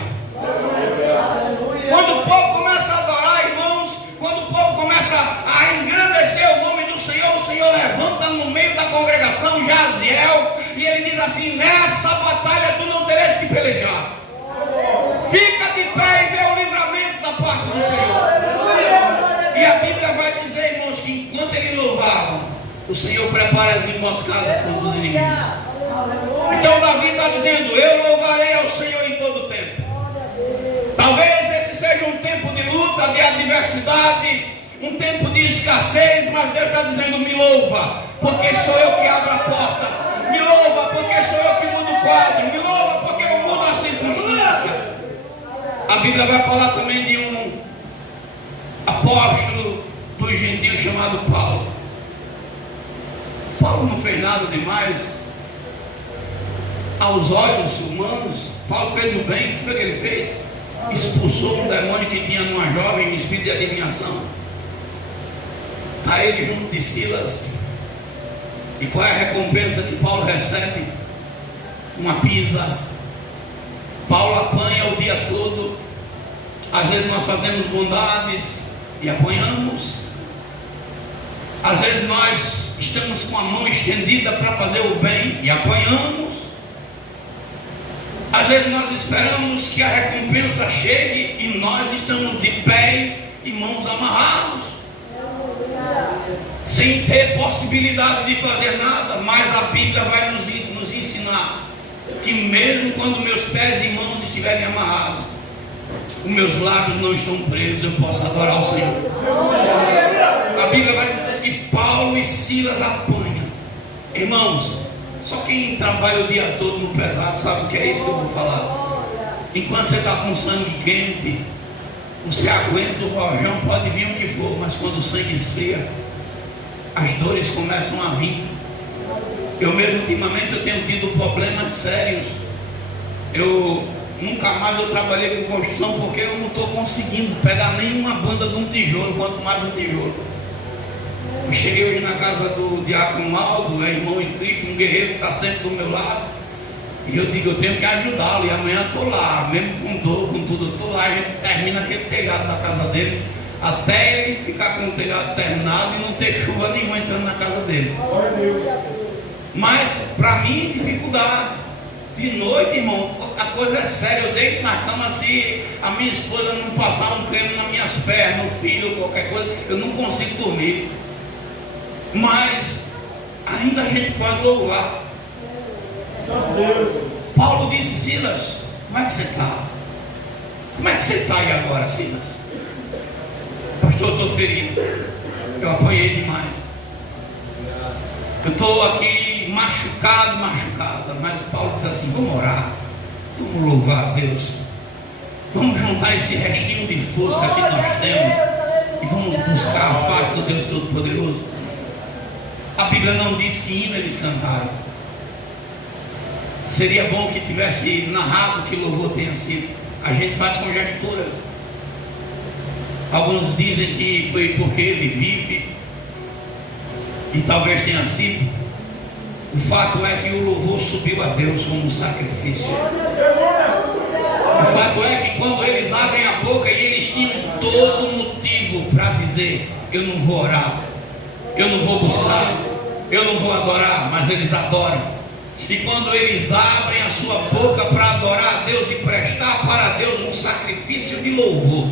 Quando o povo começa a adorar, irmãos, quando o povo começa a engrandecer o nome do Senhor, o Senhor levanta no meio da congregação Jaziel, e ele diz assim: nessa batalha tu não terás que pelejar. Fica de pé e vê o livramento da parte do Senhor. E a Bíblia vai dizer, irmãos, que enquanto ele louvava, o Senhor prepara as emboscadas contra os inimigos. Então Davi está dizendo: eu louvarei ao Senhor em todo o tempo. Talvez esse seja um tempo de luta, de adversidade, um tempo de escassez, mas Deus está dizendo: me louva, porque sou eu que abro a porta. Me louva, porque sou eu que mudo o quadro. Me louva, porque eu mudo a circunstância. A Bíblia vai falar também de um apóstolo dos gentios chamado Paulo. Paulo não fez nada demais aos olhos humanos. Paulo fez o bem. O que foi que ele fez? Expulsou um demônio que tinha numa jovem, um espírito de adivinhação. Está ele junto de Silas. E qual é a recompensa que Paulo recebe? Uma pisa. Paulo apanha o dia todo. Às vezes nós fazemos bondades e apanhamos. Às vezes nós estamos com a mão estendida para fazer o bem e apanhamos. Às vezes nós esperamos que a recompensa chegue e nós estamos de pés e mãos amarrados, sem ter possibilidade de fazer nada. Mas a Bíblia vai nos ensinar que mesmo quando meus pés e mãos estiverem amarrados, os meus lábios não estão presos, eu posso adorar o Senhor. A Bíblia vai dizer que Paulo e Silas apanham. Irmãos, só quem trabalha o dia todo no pesado sabe o que é isso que eu vou falar. Enquanto você está com sangue quente, você aguenta o rojão, pode vir o que for, mas quando o sangue esfria, as dores começam a vir. Eu mesmo, ultimamente, eu tenho tido problemas sérios. Nunca mais eu trabalhei com construção, porque eu não estou conseguindo pegar nenhuma banda de um tijolo, quanto mais um tijolo. Eu cheguei hoje na casa do diácono Aldo, irmão em Cristo, um guerreiro que está sempre do meu lado. E eu digo, eu tenho que ajudá-lo. E amanhã estou lá, mesmo com dor, com tudo, eu estou lá. A gente termina aquele telhado da casa dele, até ele ficar com o telhado terminado e não ter chuva nenhuma entrando na casa dele. Mas, para mim, dificuldade. De noite, irmão, a coisa é séria. Eu deito na cama, se a minha esposa não passar um creme nas minhas pernas, no filho, qualquer coisa, eu não consigo dormir. Mas ainda a gente pode louvar. Paulo disse: Silas, como é que você está? Como é que você está aí agora, Silas? Pastor, eu estou ferido. Eu apanhei demais. Eu estou aqui machucado. Mas Paulo diz assim: vamos orar. Vamos louvar a Deus. Vamos juntar esse restinho de força que nós temos e vamos buscar a face do Deus Todo-Poderoso. A Bíblia não diz que hino eles cantaram. Seria bom que tivesse narrado que louvor tenha sido. A gente faz conjecturas. Alguns dizem que foi porque ele vive, e talvez tenha sido. O fato é que o louvor subiu a Deus como um sacrifício. O fato é que quando eles abrem a boca, e eles tinham todo motivo para dizer: eu não vou orar, eu não vou buscar, eu não vou adorar, mas eles adoram. E quando eles abrem a sua boca para adorar a Deus e prestar para Deus um sacrifício de louvor,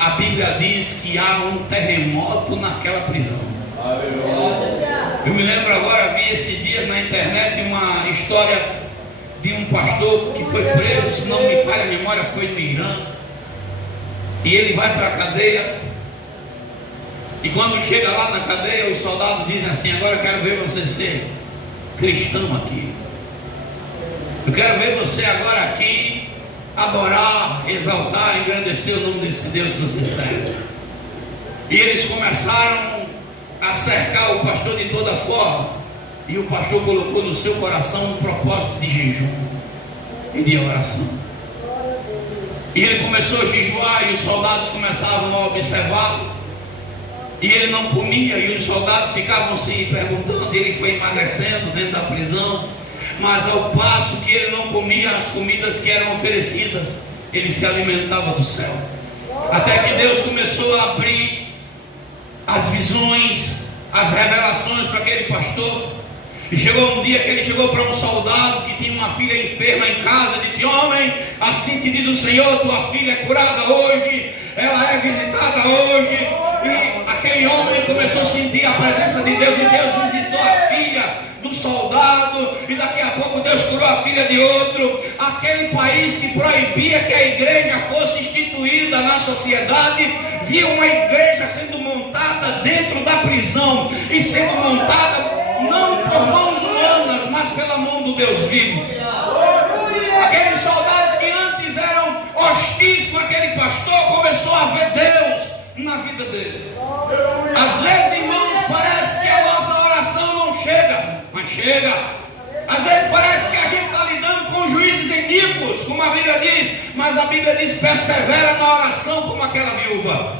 a Bíblia diz que há um terremoto naquela prisão. Eu me lembro agora, vi esses dias na internet uma história de um pastor que foi preso, se não me falha a memória, foi no Irã. E ele vai para a cadeia. E quando chega lá na cadeia, os soldados dizem assim: agora eu quero ver você ser cristão aqui. Eu quero ver você agora aqui adorar, exaltar, engrandecer o nome desse Deus que você serve. E eles começaram a cercar o pastor de toda forma. E o pastor colocou no seu coração um propósito de jejum e de oração. E ele começou a jejuar, e os soldados começavam a observá-lo. E ele não comia, e os soldados ficavam se perguntando. Ele foi emagrecendo dentro da prisão, mas ao passo que ele não comia as comidas que eram oferecidas, ele se alimentava do céu. Até que Deus começou a abrir as visões, as revelações para aquele pastor. E chegou um dia que ele chegou para um soldado que tinha uma filha enferma em casa, e disse: homem, assim te diz o Senhor, tua filha é curada hoje, ela é visitada hoje. E aquele homem começou a sentir a presença de Deus, e Deus visitou a filha do soldado, e daqui a pouco Deus curou a filha de outro. Aquele país que proibia que a igreja fosse instituída na sociedade, viu uma igreja sendo montada dentro da prisão, e sendo montada não por mãos humanas, mas pela mão do Deus vivo. Aqueles soldados que antes eram hostis com aquele pastor, começou a ver Deus na vida dele. Às vezes, irmãos, parece que a nossa oração não chega, mas chega. Às vezes parece que a gente está lidando com juízes iníquos, como a Bíblia diz, mas a Bíblia diz: persevera na oração como aquela viúva.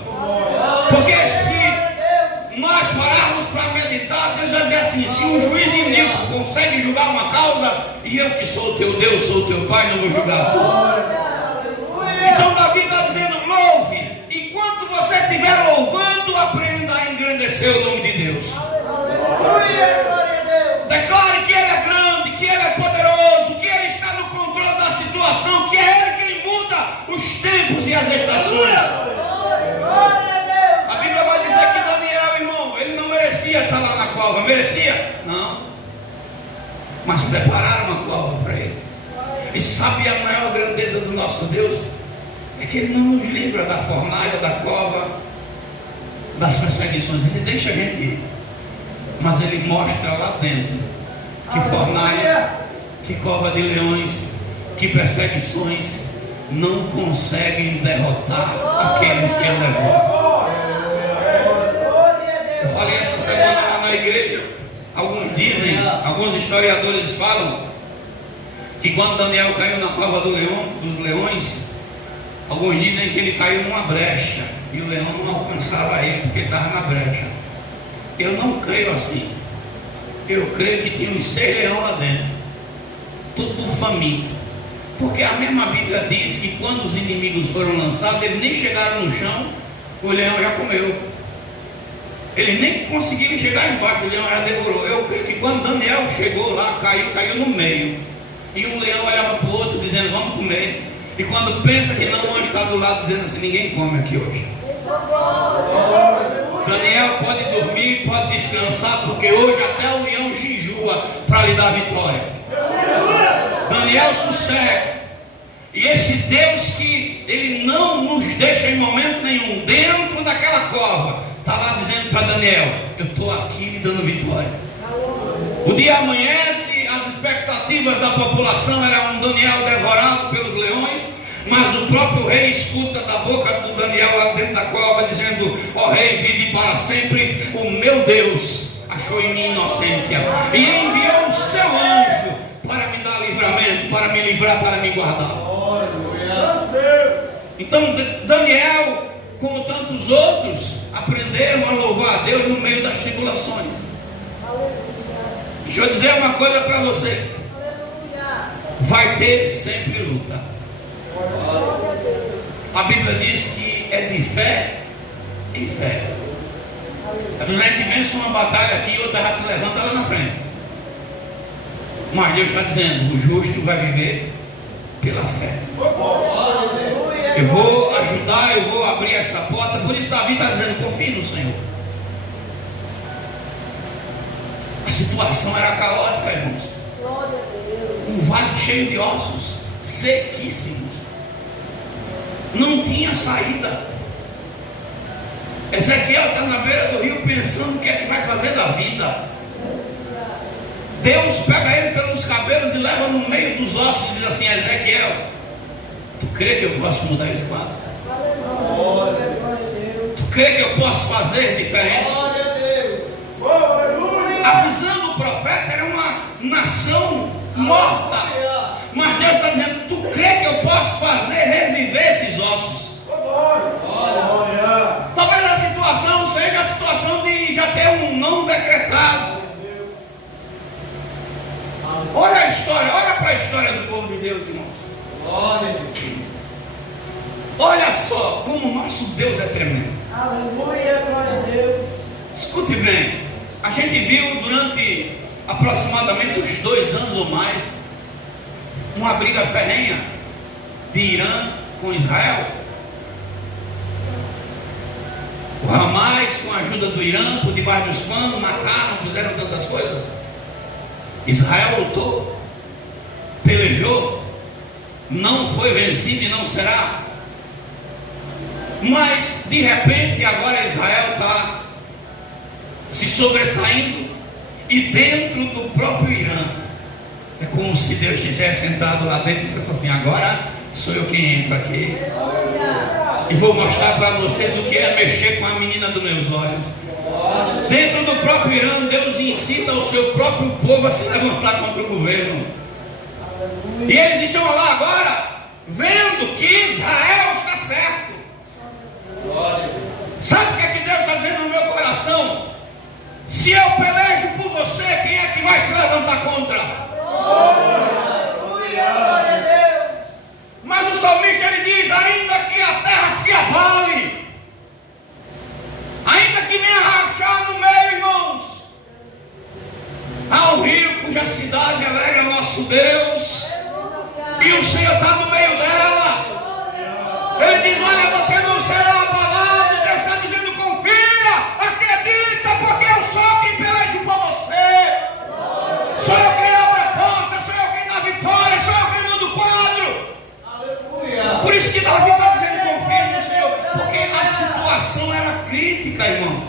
Porque se nós pararmos para meditar, Deus vai dizer assim: se um juiz iníquo consegue julgar uma causa, e eu que sou o teu Deus, sou o teu Pai, não vou julgar tu. Então Davi está dizendo: louve. Enquanto você estiver louvando, aprenda a engrandecer o nome de Deus. Declare que Ele é grande, que Ele é poderoso, que Ele está no controle da situação, que é Ele quem muda os tempos e as estações. A Bíblia vai dizer que Daniel, irmão, ele não merecia estar lá na cova. Merecia? Não. Mas prepararam uma cova para ele. E sabe a maior grandeza do nosso Deus? É que Ele não nos livra da fornalha, da cova, das perseguições. Ele deixa a gente ir, mas Ele mostra lá dentro que fornalha, que cova de leões, que perseguições não conseguem derrotar aqueles que Ele levou. Eu falei essa semana lá na igreja. Alguns dizem, alguns historiadores falam que quando Daniel caiu na cova dos leões, alguns dizem que ele caiu numa brecha e o leão não alcançava ele porque ele estava na brecha. Eu não creio assim. Eu creio que tinha uns 6 leões lá dentro, tudo faminto. Porque a mesma Bíblia diz que quando os inimigos foram lançados, eles nem chegaram no chão, o leão já comeu. Eles nem conseguiram chegar embaixo, o leão já devorou. Eu creio que quando Daniel chegou lá, caiu no meio. E um leão olhava para o outro dizendo: vamos comer. comer. E quando pensa que não, o anjo está do lado dizendo assim: ninguém come aqui hoje. Daniel pode dormir, pode descansar, porque hoje até o leão jejua para lhe dar vitória. Daniel sossega. E esse Deus que ele não nos deixa em momento nenhum dentro daquela cova, está lá dizendo para Daniel: eu estou aqui lhe dando vitória. O dia amanhece, as expectativas da população eram um Daniel devorado pelos leões, mas o próprio rei escuta da boca do Daniel lá dentro da cova dizendo: ó rei, vive para sempre, o meu Deus achou em mim inocência e enviou o seu anjo para me dar livramento, para me livrar, para me guardar. Então Daniel, como tantos outros, aprenderam a louvar a Deus no meio das tribulações. Deixa eu dizer uma coisa para você: vai ter sempre luta. A Bíblia diz que é de fé em fé. A gente vence uma batalha aqui e outra já se levanta lá na frente. Mas Deus está dizendo: o justo vai viver pela fé. Eu vou ajudar, eu vou abrir essa porta. Por isso Davi está dizendo: confie no Senhor. A situação era caótica, irmãos. Um vale cheio de ossos, sequíssimos. Não tinha saída. Ezequiel está na beira do rio pensando o que é que vai fazer da vida. Deus pega ele pelos cabelos e leva no meio dos ossos e diz assim: Ezequiel, tu crê que eu posso mudar esse quadro? Tu crê que eu posso fazer diferente? A visão do profeta era uma nação morta. Mas Deus está dizendo: tu crê que eu posso fazer reviver esses ossos? Talvez a situação seja a situação de já ter um não decretado. Olha a história, olha para a história do povo de Deus, irmãos. Olha só como o nosso Deus é tremendo. Aleluia, glória a Deus. Escute bem, a gente viu durante aproximadamente uns 2 anos ou mais uma briga ferrenha de Irã com Israel. O Hamas, com a ajuda do Irã, por debaixo dos panos, mataram, fizeram tantas coisas. Israel lutou, pelejou, não foi vencido e não será. Mas de repente agora Israel está se sobressaindo, e dentro do próprio Irã é como se Deus tivesse entrado lá dentro e dissesse assim: agora sou eu quem entro aqui e vou mostrar para vocês o que é mexer com a menina dos meus olhos. Dentro do próprio Irã, Deus incita o seu próprio povo a se levantar contra o governo. E eles estão lá agora vendo que Israel está certo. Sabe o que é que Deus está dizendo no meu coração? Se eu pelejo por você, quem é que vai se levantar contra? Mas o salmista ele diz: ainda que a terra se abale, ainda que venha rachar no meio, irmãos, há um rio cuja cidade alega nosso Deus, e o Senhor está no meio dela. Ele diz: olha, você não será abalado. Deus está dizendo: confia, acredita, porque eu sou quem pelejo por você. Sou eu quem abre a porta, sou eu quem dá vitória, sou eu quem muda o quadro. Por isso que Davi está dizendo: confia no Senhor, porque a situação era crítica, irmão.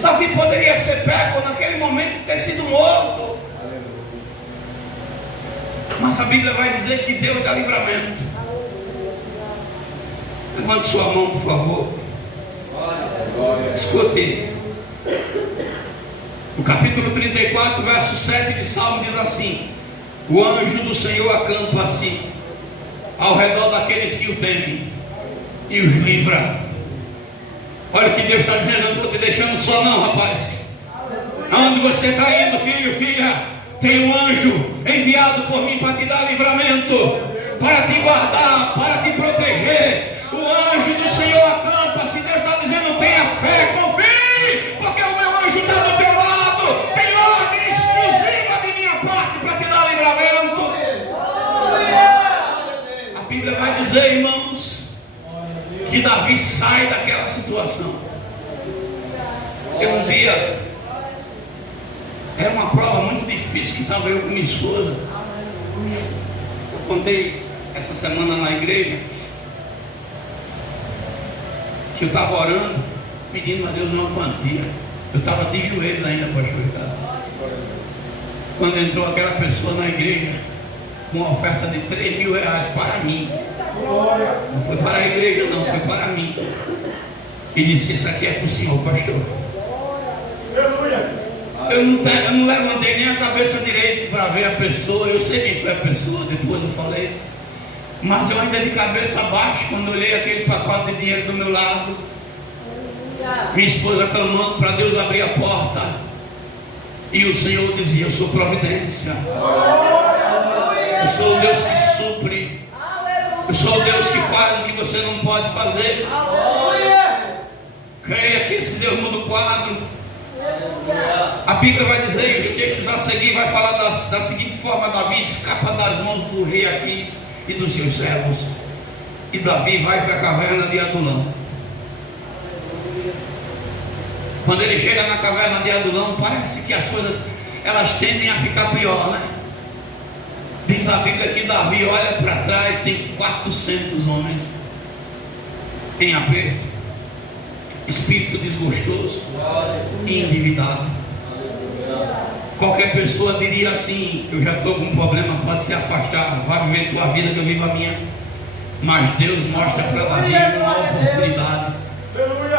Davi poderia ser pego naquele momento e ter sido morto. Mas a Bíblia vai dizer que Deus dá livramento. Levante sua mão, por favor. Escute. O capítulo 34, verso 7 de Salmo diz assim: o anjo do Senhor acampa-se ao redor daqueles que o temem e os livra. Olha o que Deus está dizendo: eu não estou te deixando só não, rapaz. Aonde você está indo, filho, filha, tem um anjo enviado por mim para te dar livramento, para te guardar, para te proteger. O anjo do Senhor acampa-se. Deus está dizendo: tenha fé, confie, porque o meu anjo está do teu lado. Tem ordem exclusiva de minha parte para te dar livramento. Bíblia vai dizer, irmãos, que Davi sai daquela situação. Porque um dia era uma prova muito difícil que estava eu com minha esposa. Eu contei essa semana na igreja que eu estava orando, pedindo a Deus uma quantia. Eu estava de joelhos ainda, pastor. Quando entrou aquela pessoa na igreja com uma oferta de 3 mil reais para mim. Não foi para a igreja não, foi para mim. E disse, isso aqui é para o senhor, pastor. Eu não levantei nem a cabeça direito para ver a pessoa. Eu sei quem foi a pessoa, depois eu falei. Mas eu ainda de cabeça baixa, quando olhei aquele pacote de dinheiro do meu lado, minha esposa clamando para Deus abrir a porta. E o Senhor dizia, eu sou providência. Eu sou o Deus que supre. Eu sou o Deus que faz o que você não pode fazer. Creia que esse Deus muda o quadro. A Bíblia vai dizer, e os textos a seguir vai falar da seguinte forma: Davi escapa das mãos do rei Aquis e dos seus servos. E Davi vai para a caverna de Adulão. Quando ele chega na caverna de Adulão, parece que as coisas elas tendem a ficar pior, né? Diz a Bíblia que Davi olha para trás, tem 400 homens em aperto, espírito desgostoso e endividado. Qualquer pessoa diria assim: eu já estou com um problema, pode se afastar, vai viver tua vida que eu vivo a minha. Mas Deus mostra para Davi uma oportunidade,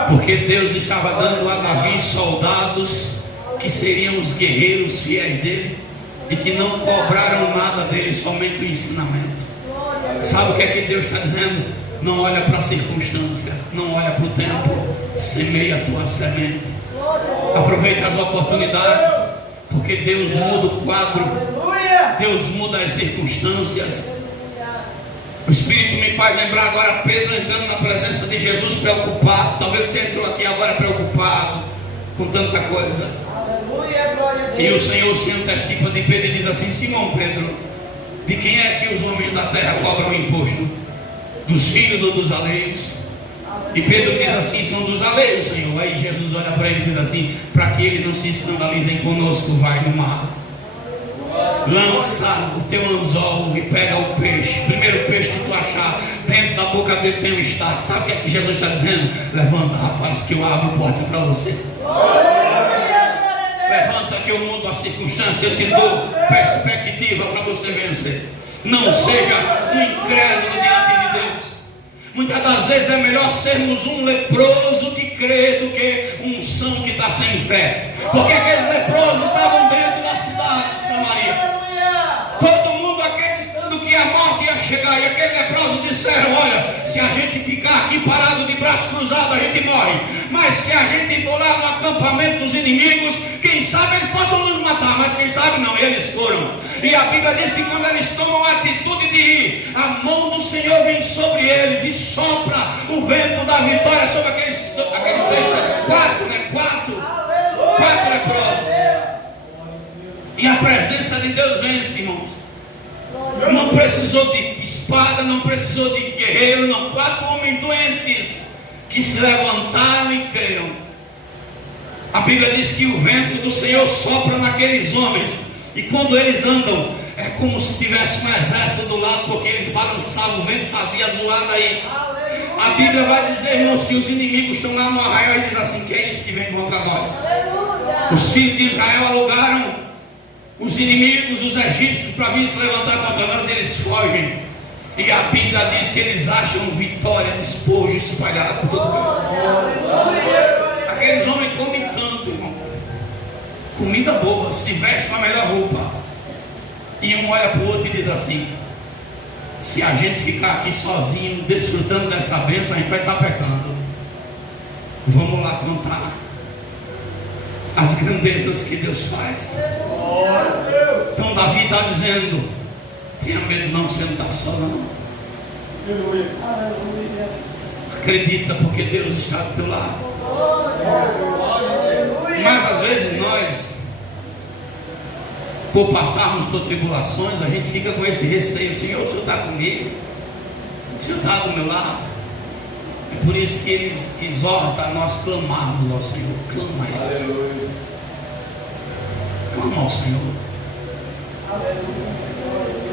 porque Deus estava dando a Davi soldados que seriam os guerreiros fiéis dele e que não cobraram nada dele, somente o ensinamento. Sabe o que é que Deus está dizendo? Não olha para a circunstância, não olha para o tempo, semeia a tua semente, aproveita as oportunidades, porque Deus muda o quadro, Deus muda as circunstâncias. O Espírito me faz lembrar agora Pedro entrando na presença de Jesus preocupado. Talvez você entrou aqui agora preocupado com tanta coisa. E o Senhor se antecipa de Pedro e diz assim: Simão Pedro, de quem é que os homens da terra cobram imposto? Dos filhos ou dos alheios? E Pedro diz assim: são dos alheios, Senhor. Aí Jesus olha para ele e diz assim: para que ele não se escandalizem conosco, vai no mar, lança o teu anzol e pega o peixe. Primeiro peixe que tu achar, dentro da boca dele tem um estádio. Sabe o que é que Jesus está dizendo? Levanta, rapaz, que eu abro porta para você. Levanta que eu mudo a circunstância, eu te dou perspectiva para você vencer. Não seja um incrédulo diante de Deus. Muitas das vezes é melhor sermos um leproso que crê do que um são que está sem fé. Porque aqueles leprosos estavam dentro da cidade de Samaria. Todo mundo acreditando que a morte ia chegar. E aqueles leprosos disseram: olha, se a gente ficar aqui parado de braço cruzado, a gente morre. Mas se a gente for lá no acampamento dos inimigos, quem sabe eles possam nos matar. Mas quem sabe não, eles foram. E a Bíblia diz que quando eles tomam a atitude de ir, a mão do Senhor vem sobre eles e sopra o vento da vitória sobre aqueles três, quatro leprosos. E a presença de Deus vence, irmãos. Não precisou de espada, não precisou de guerreiro, não. 4 homens doentes que se levantaram e creram. A Bíblia diz que o vento do Senhor sopra naqueles homens. E quando eles andam, é como se tivesse um exército do lado, porque eles balançavam, o vento fazia zoada aí. A Bíblia vai dizer, irmãos, que os inimigos estão lá no arraial e diz assim: que é isso que vem contra nós? Os filhos de Israel alugaram os inimigos, os egípcios, para vir se levantar contra nós, eles fogem. E a Bíblia diz que eles acham vitória, despojo espalhado por todo mundo. Aqueles homens comem tanto, irmão. Comida boa, se veste com a melhor roupa. E um olha para o outro e diz assim: se a gente ficar aqui sozinho, desfrutando dessa bênção, a gente vai estar pecando. Vamos lá contar as grandezas que Deus faz. Então Davi está dizendo: tenha medo não, você não está só não. Acredita, porque Deus está do teu lado. Mas às vezes nós, por passarmos por tribulações, a gente fica com esse receio: Senhor, o Senhor está comigo? O Senhor está do meu lado. É por isso que Ele exorta a nós clamarmos ao Senhor. Clama a Ele. Aleluia. Clama ao Senhor.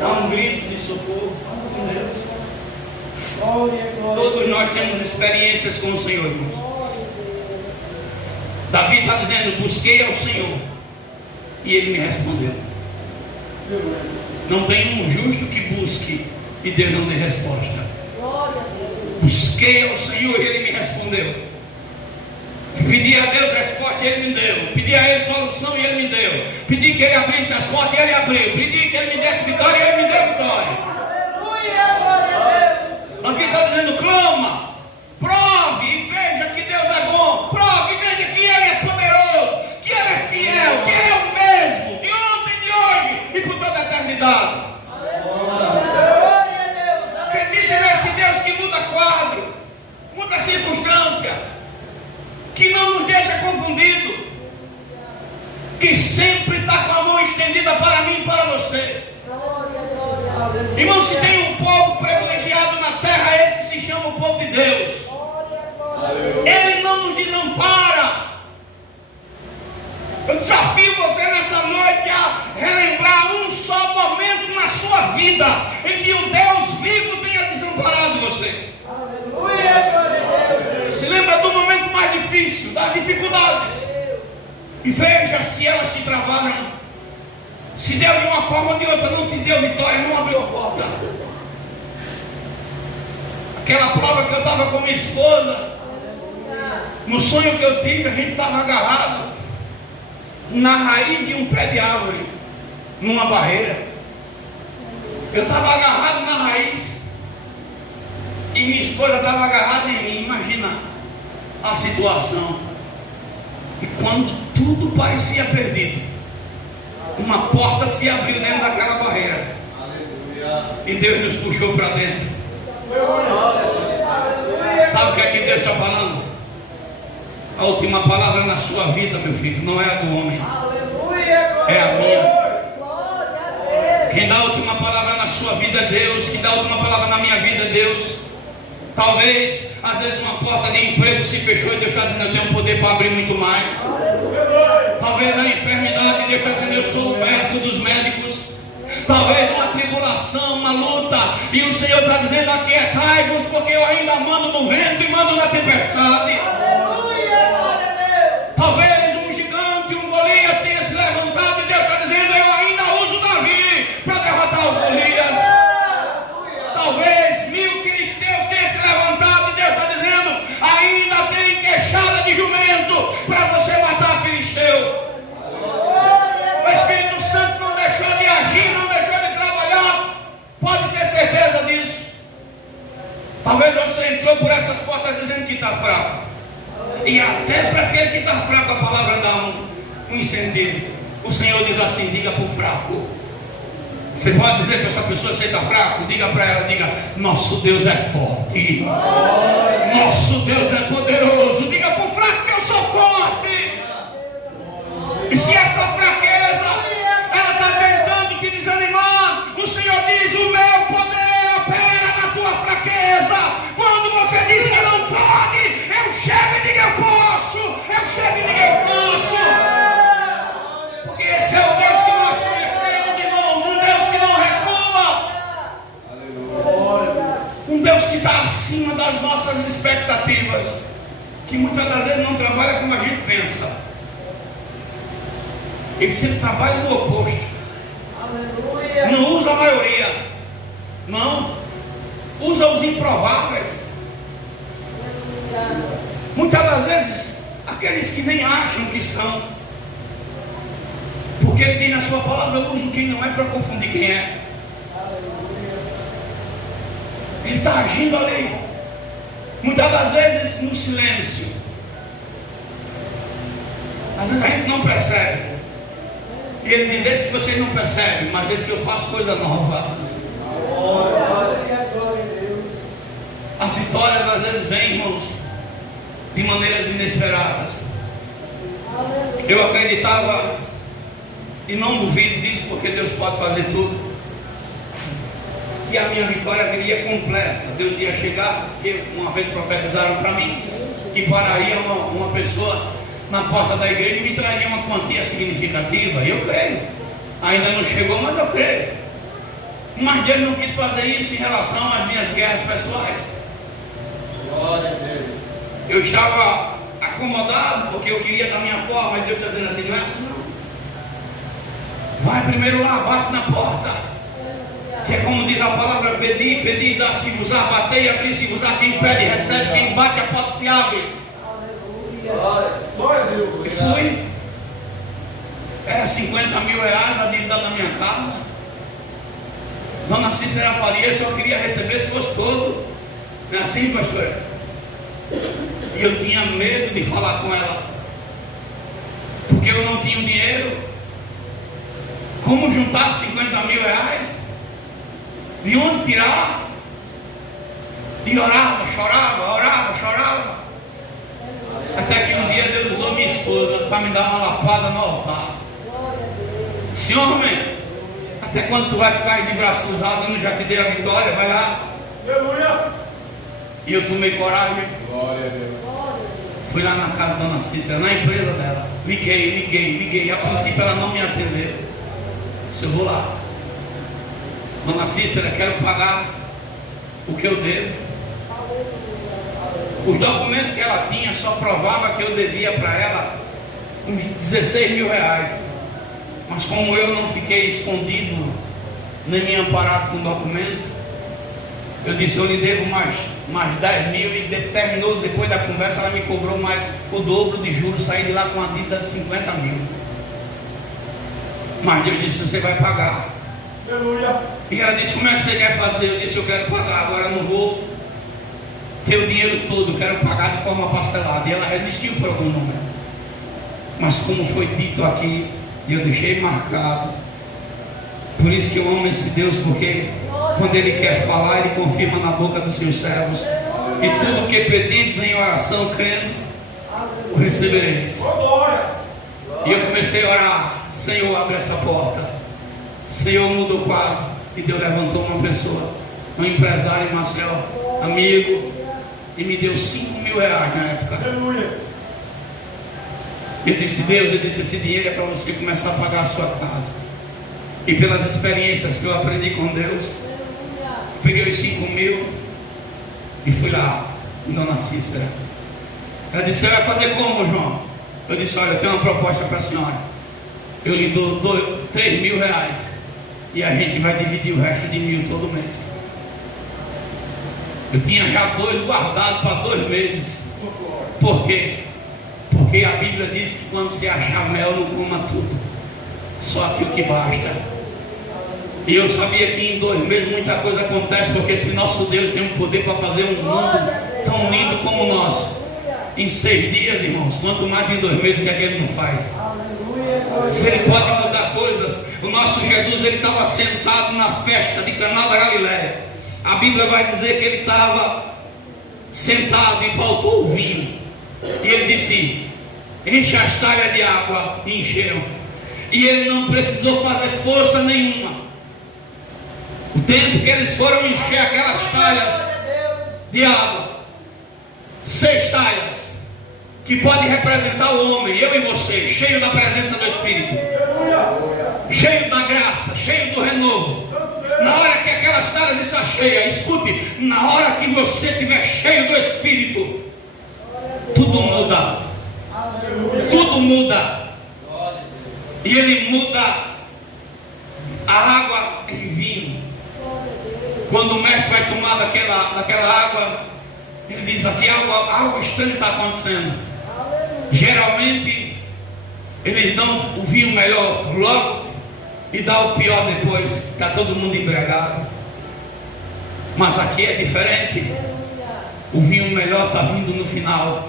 Dá um grito de socorro. Todos nós temos experiências com o Senhor, irmãos. Davi está dizendo: busquei ao Senhor e Ele me respondeu. Não tem um justo que busque e Deus não dê resposta. Busquei ao Senhor e Ele me respondeu. Pedi a Deus resposta e Ele me deu. Pedi a Ele solução e Ele me deu. Pedi que Ele abrisse as portas e Ele abriu. Pedi que Ele me desse vitória e Ele me deu vitória. Aqui está dizendo: clama, prove e veja que Deus é bom. Prove e veja que Ele é poderoso, que Ele é fiel, que Ele é o mesmo, de ontem, de hoje e por toda a eternidade. Acredite nesse Deus que muda quadro, muda circunstância, que não nos deixa confundido, que sempre está com a mão estendida para mim e para você. Irmão, se tem um povo privilegiado na terra, esse se chama o povo de Deus. Ele não nos desampara. Eu desafio você nessa noite a relembrar um só momento na sua vida em que o Deus vivo tenha desamparado você. Se lembra do momento mais difícil, das dificuldades, e veja se elas te travaram. Se deu de uma forma ou de outra, não te deu vitória, não abriu a porta. Aquela prova que eu estava com minha esposa, no sonho que eu tive, a gente estava agarrado na raiz de um pé de árvore, numa barreira. Eu estava agarrado na raiz e minha esposa estava agarrada em mim. Imagina a situação. E quando tudo parecia perdido, uma porta se abriu dentro daquela barreira. E Deus nos puxou para dentro. Sabe o que é que Deus está falando? A última palavra na sua vida, meu filho, não é a do homem, é a minha. Quem dá a última palavra na sua vida é Deus. Quem dá a última palavra na minha vida é Deus. Talvez, às vezes, uma porta de emprego se fechou e Deus está dizendo: eu tenho poder para abrir muito mais. Talvez a enfermidade, Deus está dizendo: eu sou o médico dos médicos. Talvez uma tribulação, uma luta, e o Senhor está dizendo: aquietai-vos, porque eu ainda mando no vento e mando na tempestade. Talvez um gigante, um Golias tenha se levantado e Deus está dizendo: eu ainda uso Davi para derrotar os Golias. Talvez 1000 filisteus tenham se levantado e Deus está dizendo: ainda tem queixada de jumento para você matar filisteu. O Espírito Santo não deixou de agir, não deixou de trabalhar. Pode ter certeza disso. Talvez você entrou por essas portas dizendo que está fraco. E até para aquele que está fraco, a palavra dá um incentivo. O Senhor diz assim: diga para o fraco. Você pode dizer para essa pessoa: você está fraco? Diga para ela, diga: nosso Deus é forte, nosso Deus é poderoso. Diga para o fraco que eu sou forte. E se essa fraqueza ela está tentando te desanimar, o Senhor diz: o meu poder opera na tua fraqueza. Quando você diz que não pode, eu chego e digo: eu posso. Eu chego e digo: eu posso. Porque esse é o Deus que nós conhecemos, irmãos. Um Deus que não recua. Um Deus que está acima das nossas expectativas, que muitas das vezes não trabalha como a gente pensa. Ele sempre trabalha no oposto. Não usa a maioria. Não. Usa os improváveis. Muitas das vezes, aqueles que nem acham que são. Porque ele diz na sua palavra: eu uso quem não é para confundir quem é. Ele está agindo ali. Muitas das vezes no silêncio. Às vezes a gente não percebe. E ele diz: esse que vocês não percebem, mas esse que eu faço coisa nova. As vitórias às vezes vêm, irmãos, de maneiras inesperadas. Eu acreditava, e não duvido disso, porque Deus pode fazer tudo. que a minha vitória viria completa. Deus ia chegar, porque uma vez profetizaram para mim que pararia uma pessoa na porta da igreja e me traria uma quantia significativa. E eu creio. Ainda não chegou, mas eu creio. Mas Deus não quis fazer isso em relação às minhas guerras pessoais. Glória a Deus. Eu estava acomodado porque eu queria da minha forma, mas Deus está dizendo assim: não é assim não. Vai primeiro lá, bate na porta. Que é como diz a palavra: pedi, pedi, dá-se-vos-á, batei, abri-se-vos-á. Quem pede, recebe, quem bate, a porta se abre. Glória a Deus. E fui. Era 50 mil reais a dívida da minha casa. Dona Cícera Faria só queria receber se fosse todo. Não é assim, pastor? E eu tinha medo de falar com ela, porque eu não tinha o dinheiro. Como juntar 50 mil reais? De onde tirar? E orava, chorava. Até que um dia Deus usou minha esposa para me dar uma lapada no altar. Disse: homem, até quando tu vai ficar aí de braço cruzado? Eu não já te dei a vitória, vai lá. Aleluia. E eu tomei coragem. Glória a Deus. Fui lá na casa da Dona Cícera, na empresa dela. Liguei. A princípio ela não me atendeu. Disse: eu vou lá. Dona Cícera, quero pagar o que eu devo. Os documentos que ela tinha só provavam que eu devia para ela uns 16 mil reais. Mas como eu não fiquei escondido, nem me amparado com documento, eu disse: eu lhe devo mais 10 mil. E terminou, depois da conversa, ela me cobrou mais o dobro de juros. Saí de lá com uma dívida de 50 mil. Mas Deus disse: você vai pagar. Aleluia. E ela disse: como é que você quer fazer? Eu disse: eu quero pagar. Agora eu não vou ter o dinheiro todo, eu quero pagar de forma parcelada. E ela resistiu por alguns momentos. Mas como foi dito aqui, e eu deixei marcado. Por isso que eu amo esse Deus, porque quando Ele quer falar, Ele confirma na boca dos seus servos. E tudo que pedires em oração, crendo, o recebereis. Glória. E eu comecei a orar: Senhor, abre essa porta. Senhor, muda o quadro. E Deus levantou uma pessoa, um empresário em Maceió, amigo, e me deu 5 mil reais na época. Aleluia. Eu disse: Deus, esse dinheiro é para você começar a pagar a sua casa. E pelas experiências que eu aprendi com Deus, peguei os 5 mil e fui lá, Dona Cícera. Ela disse: você vai fazer como, João? Eu disse: olha, eu tenho uma proposta para a senhora. Eu lhe dou 3 mil reais e a gente vai dividir o resto de 1.000 todo mês. Eu tinha já 2 guardados para 2 meses. Por quê? Porque a Bíblia diz que quando se achar mel, não coma tudo, só aquilo que basta. E eu sabia que em 2 meses muita coisa acontece, porque se nosso Deus tem um poder para fazer um mundo tão lindo como o nosso, em 6 dias, irmãos, quanto mais em 2 meses, o que é que Ele não faz? Se Ele pode mudar coisas. O nosso Jesus, Ele estava sentado na festa de Caná da Galileia. A Bíblia vai dizer que Ele estava sentado e faltou o vinho. E Ele disse: enche as talhas de água. E encheram. E Ele não precisou fazer força nenhuma. O tempo que eles foram encher aquelas talhas de água, 6 talhas, que pode representar o homem, eu e você, cheio da presença do Espírito, cheio da graça, cheio do renovo. Na hora que aquelas talhas estão cheias, escute, na hora que você estiver cheio do Espírito, tudo muda. Tudo muda. E Ele muda a água em vinho. Quando o mestre vai tomar daquela água, ele diz: aqui algo estranho está acontecendo. Geralmente eles dão o vinho melhor logo e dá o pior depois, está todo mundo embriagado. Mas aqui é diferente. O vinho melhor está vindo no final.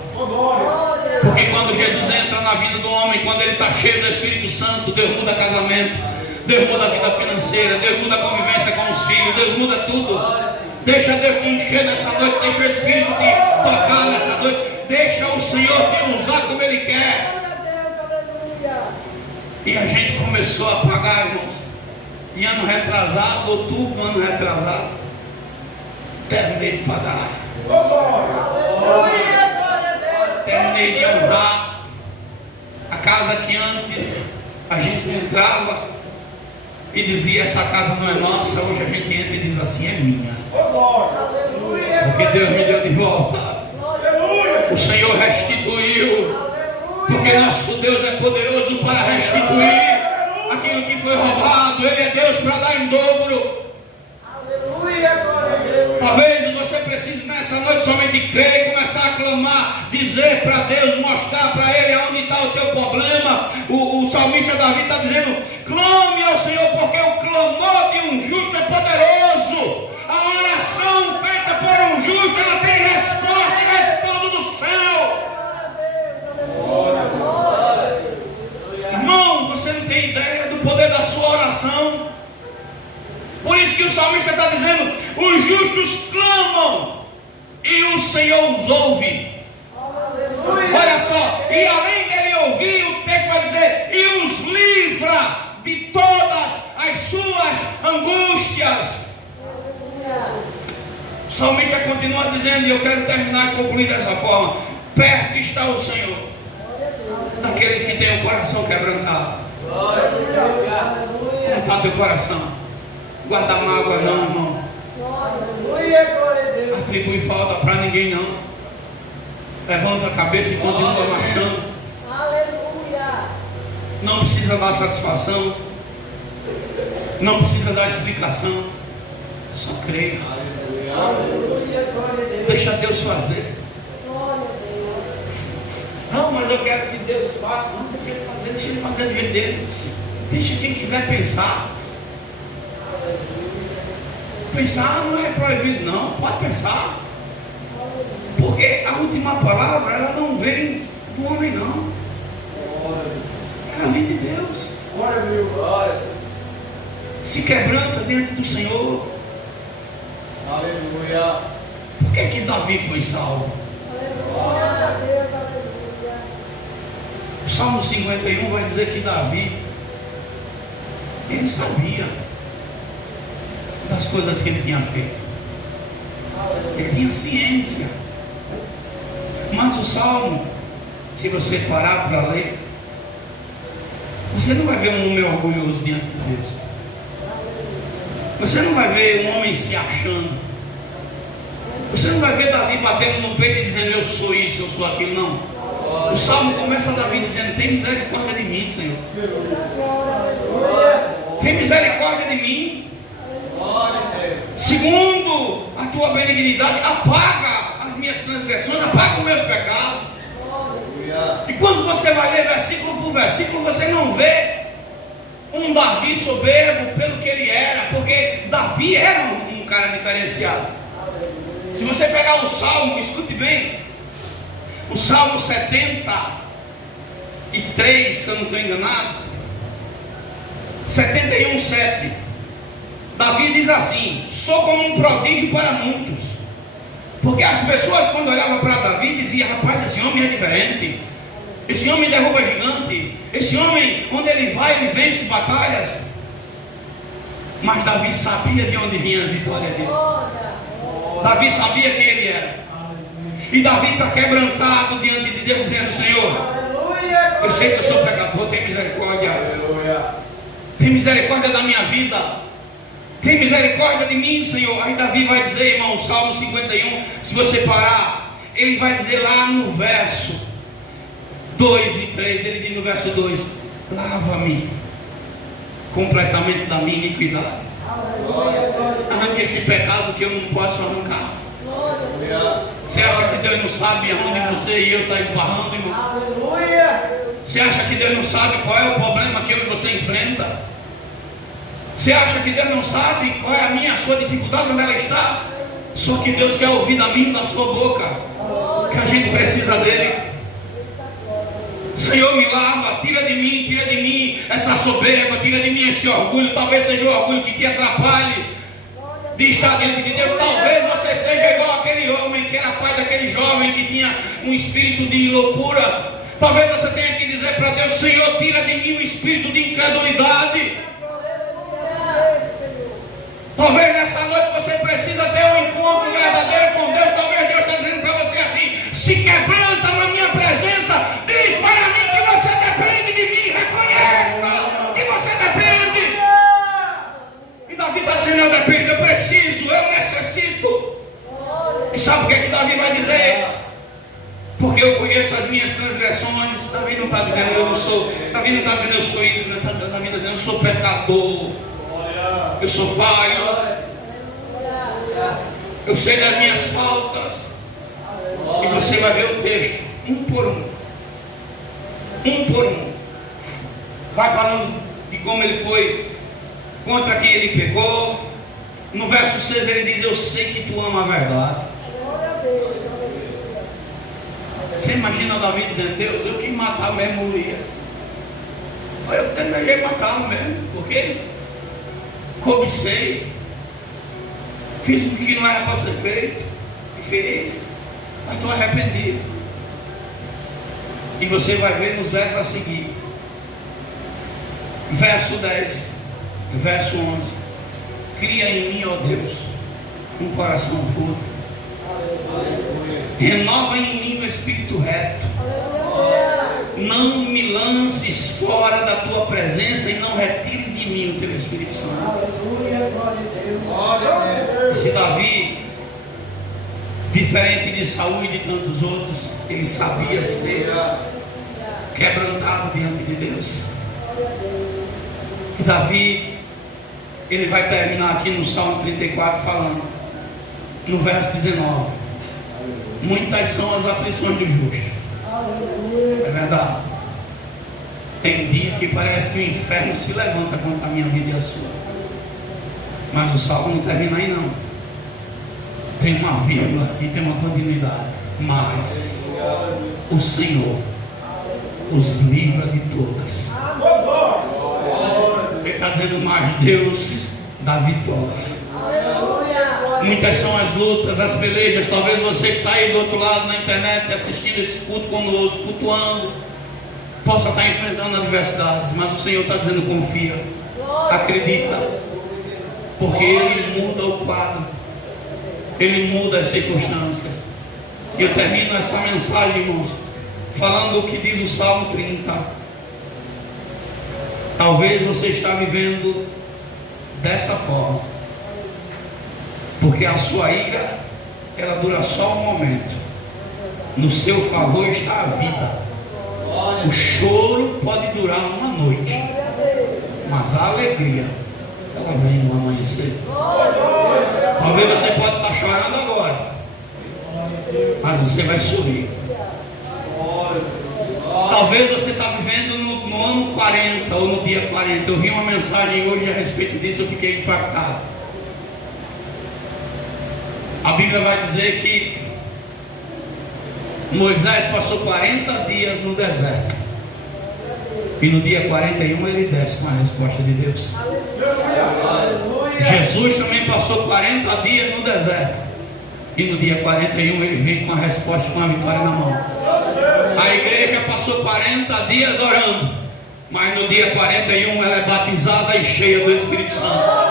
Porque quando Jesus entra na vida do homem, quando ele está cheio do Espírito Santo, Deus muda casamento, Deus muda a vida financeira, Deus muda a convivência com os filhos, Deus muda tudo. Deixa Deus te encher nessa noite, deixa o Espírito te tocar nessa noite, deixa o Senhor te usar como Ele quer. E a gente começou a pagar, irmãos. E ano retrasado, outubro do ano retrasado, terminei de pagar. Terminei de honrar a casa que antes a gente entrava e dizia: essa casa não é nossa. Hoje a gente entra e diz assim: é minha. Porque Deus me deu de volta. O Senhor restituiu. Porque nosso Deus é poderoso para restituir aquilo que foi roubado. Ele é Deus para dar em dobro. Talvez você precise nessa noite somente crer e começar a clamar, dizer para Deus, mostrar para Ele onde está o teu problema. O salmista Davi está dizendo: clame ao Senhor, porque o clamor de um justo é poderoso. A oração feita por um justo, ela tem resposta e respaldo do céu. Irmão, você não tem ideia do poder da sua oração. Por isso que o salmista está dizendo: os justos clamam e o Senhor os ouve. Olha só, e além dele ouvir, o texto vai dizer: e os livra de todas as suas angústias. O salmista continua dizendo, e eu quero terminar e concluir dessa forma: perto está o Senhor daqueles que têm o coração quebrantado. Como está teu coração? Guarda mágoa não, irmão. Atribui falta para ninguém não. Levanta a cabeça e continua marchando. Não precisa dar satisfação. Não precisa dar explicação. Só creia. Deixa Deus fazer. Não, mas eu quero que Deus faça. Não, deixa Ele fazer do jeito dele. Deixa quem quiser pensar. Pensar não é proibido, não. Pode pensar. Porque a última palavra, ela não vem do homem, não. Ela vem de Deus. Se quebranta diante do Senhor. Aleluia. Por que Davi foi salvo? O Salmo 51 vai dizer que Davi, ele sabia das coisas que ele tinha feito. Ele tinha ciência. Mas o Salmo, se você parar para ler, você não vai ver um homem orgulhoso diante de Deus. Você não vai ver um homem se achando. Você não vai ver Davi batendo no peito e dizendo: eu sou isso, eu sou aquilo. Não. O Salmo começa Davi dizendo: tem misericórdia de mim, Senhor. Tem misericórdia de mim. Segundo a tua benignidade, apaga as minhas transgressões, apaga os meus pecados. E quando você vai ler versículo por versículo, você não vê um Davi soberbo pelo que ele era, porque Davi era um cara diferenciado. Se você pegar o Salmo, escute bem, o Salmo 73, se eu não estou enganado, 71:7, Davi diz assim: sou como um prodígio para muitos. Porque as pessoas, quando olhavam para Davi, diziam: rapaz, esse homem é diferente, esse homem derruba gigante, esse homem, onde ele vai, ele vence batalhas. Mas Davi sabia de onde vinha as vitórias dele. Davi sabia quem ele era. E Davi está quebrantado diante de Deus, dizendo: Senhor, eu sei que eu sou pecador, tem misericórdia. Tem misericórdia da minha vida. Tem misericórdia de mim, Senhor. Aí Davi vai dizer, irmão, Salmo 51, se você parar, ele vai dizer lá no verso 2 e 3, ele diz no verso 2: lava-me completamente da minha iniquidade. Arranque esse pecado que eu não posso arrancar. Você acha que Deus não sabe aonde você e eu estamos esbarrando, irmão? Você acha que Deus não sabe qual é o problema que eu e você enfrenta? Você acha que Deus não sabe qual é a minha, a sua dificuldade, onde ela está? Só que Deus quer ouvir da minha e da sua boca que a gente precisa dele. Senhor, me lava, tira de mim essa soberba, tira de mim esse orgulho. Talvez seja o orgulho que te atrapalhe de estar diante de Deus. Talvez você seja igual aquele homem que era pai daquele jovem que tinha um espírito de loucura. Talvez você tenha que dizer para Deus: Senhor, tira de mim o espírito de incredulidade. Talvez nessa noite você precisa ter um encontro verdadeiro com Deus. Talvez Deus está dizendo para você assim: se quebranta na minha presença, diz para mim que você depende de mim, reconheça que você depende. E Davi está dizendo: eu dependo, eu preciso, eu necessito. E sabe o que é que Davi vai dizer? Porque eu conheço as minhas transgressões. Davi não está dizendo eu não sou, Davi não está dizendo eu sou isso, Davi está dizendo eu sou pecador, eu sou falho, eu sei das minhas faltas. E você vai ver o texto, um por um, vai falando de como ele foi, contra quem ele pecou. No verso 6 ele diz: eu sei que tu ama a verdade. Você imagina Davi dizendo: Deus, eu quis matar mesmo Urias. Eu desejei matá-lo mesmo, porque cobicei, fiz o que não era para ser feito, e fez, mas estou arrependido. E você vai ver nos versos a seguir, verso 10, verso 11: cria em mim, ó Deus, um coração puro, renova em mim o espírito reto. Não me lances fora da tua presença e não retire de mim o teu Espírito Santo. Se Davi, diferente de Saul e de tantos outros, ele sabia ser quebrantado diante de Deus. E Davi, ele vai terminar aqui no Salmo 34 falando, no verso 19: muitas são as aflições do justo. É verdade. Tem dia que parece que o inferno se levanta contra a minha vida e a sua. Mas o salmo não termina aí não. Tem uma vírgula e tem uma continuidade. Mas o Senhor os livra de todas. Ele está dizendo: mas Deus dá vitória. Muitas são as lutas, as pelejas. Talvez você que está aí do outro lado na internet assistindo esse culto conosco, cultuando, possa estar enfrentando adversidades, mas o Senhor está dizendo: confia, acredita, porque Ele muda o quadro, Ele muda as circunstâncias. E eu termino essa mensagem, irmãos, falando o que diz o Salmo 30. Talvez você está vivendo dessa forma, porque a sua ira, ela dura só um momento. No seu favor está a vida. O choro pode durar uma noite, mas a alegria, ela vem no amanhecer. Talvez você pode estar chorando agora, mas você vai sorrir. Talvez você está vivendo no ano 40 ou no dia 40. Eu vi uma mensagem hoje a respeito disso, eu fiquei impactado. A Bíblia vai dizer que Moisés passou 40 dias no deserto, e no dia 41 ele desce com a resposta de Deus. Jesus também passou 40 dias no deserto, e no dia 41 ele vem com a resposta, com a vitória na mão. A igreja passou 40 dias orando, mas no dia 41 ela é batizada e cheia do Espírito Santo.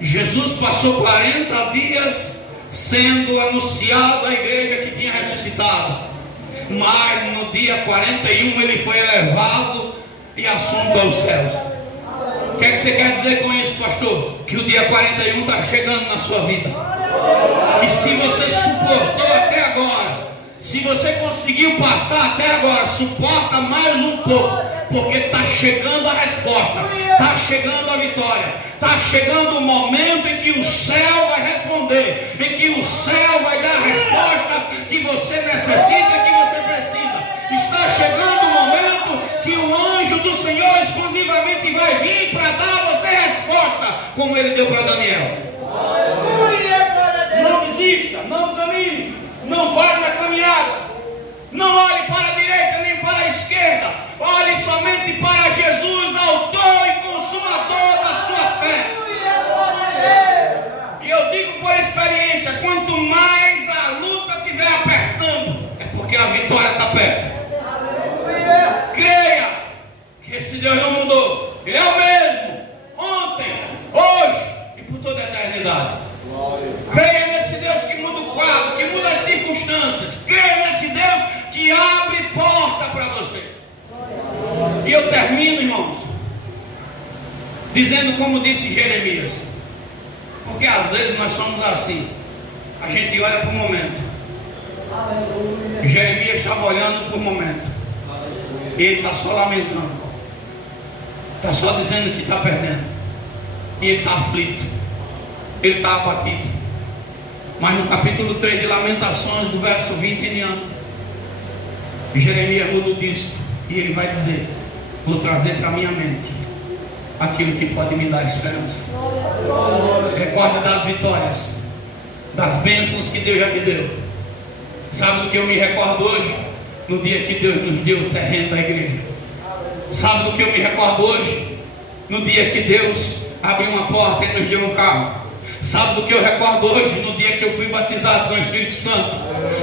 Jesus passou 40 dias sendo anunciado à igreja que tinha ressuscitado, mas no dia 41 ele foi elevado e assunto aos céus. O que é que você quer dizer com isso, pastor? Que o dia 41 está chegando na sua vida. E se você suportou até agora, se você conseguiu passar até agora, suporta mais um pouco, porque está chegando a resposta, está chegando a vitória, está chegando o momento em que o céu vai responder, em que o céu vai dar a resposta que você necessita, que você precisa. Está chegando o momento que o anjo do Senhor exclusivamente vai vir para dar a você resposta, como ele deu para Daniel. Não desista, não desanime, não pare na caminhada, não olhe para a direita nem para a esquerda, olhe somente para Jesus, autor e consumador da sua fé. E eu digo por experiência, circunstâncias. Creia nesse Deus que abre porta para você. E eu termino, irmãos, dizendo como disse Jeremias. Porque às vezes nós somos assim. A gente olha para o momento. Jeremias estava olhando para o momento. E ele está só lamentando. Está só dizendo que está perdendo. E ele está aflito. Ele está abatido. Mas no capítulo 3 de Lamentações, do verso 20 em diante, Jeremias muda o disco. E ele vai dizer: vou trazer para minha mente aquilo que pode me dar esperança. Recorda das vitórias, das bênçãos que Deus já te deu. Sabe do que eu me recordo hoje? No dia que Deus nos deu o terreno da igreja. Sabe do que eu me recordo hoje? No dia que Deus abriu uma porta e nos deu um carro. Sabe do que eu recordo hoje? No dia que eu fui batizado com o Espírito Santo.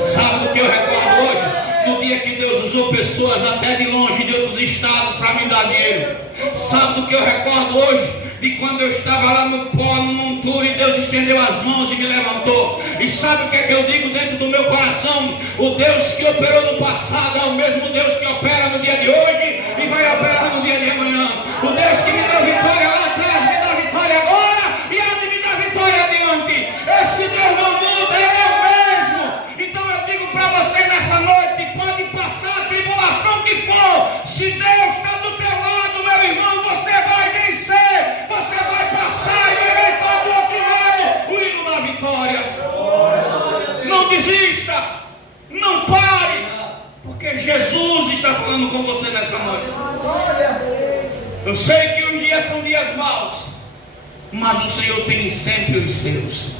Sabe do que eu recordo hoje? No dia que Deus usou pessoas até de longe, de outros estados, para me dar dinheiro. Sabe do que eu recordo hoje? De quando eu estava lá no pó, no monturo, e Deus estendeu as mãos e me levantou. E sabe o que é que eu digo dentro do meu coração? O Deus que operou no passado é o mesmo Deus que opera no dia de hoje e vai operar no dia de amanhã. O Deus que me deu vitória lá atrás, me dá vitória agora e há de me dar vitória adiante. Esse Deus não muda, Ele é o mesmo. Então eu digo para você nessa noite: pode passar a tribulação que for, se Deus está do teu lado, meu irmão, você vai vencer. Você vai passar e vai voltar do outro lado o hino da vitória. Não desista, não pare, porque Jesus está falando com você nessa noite. Eu sei que os dias são dias maus, mas o Senhor tem sempre os seus.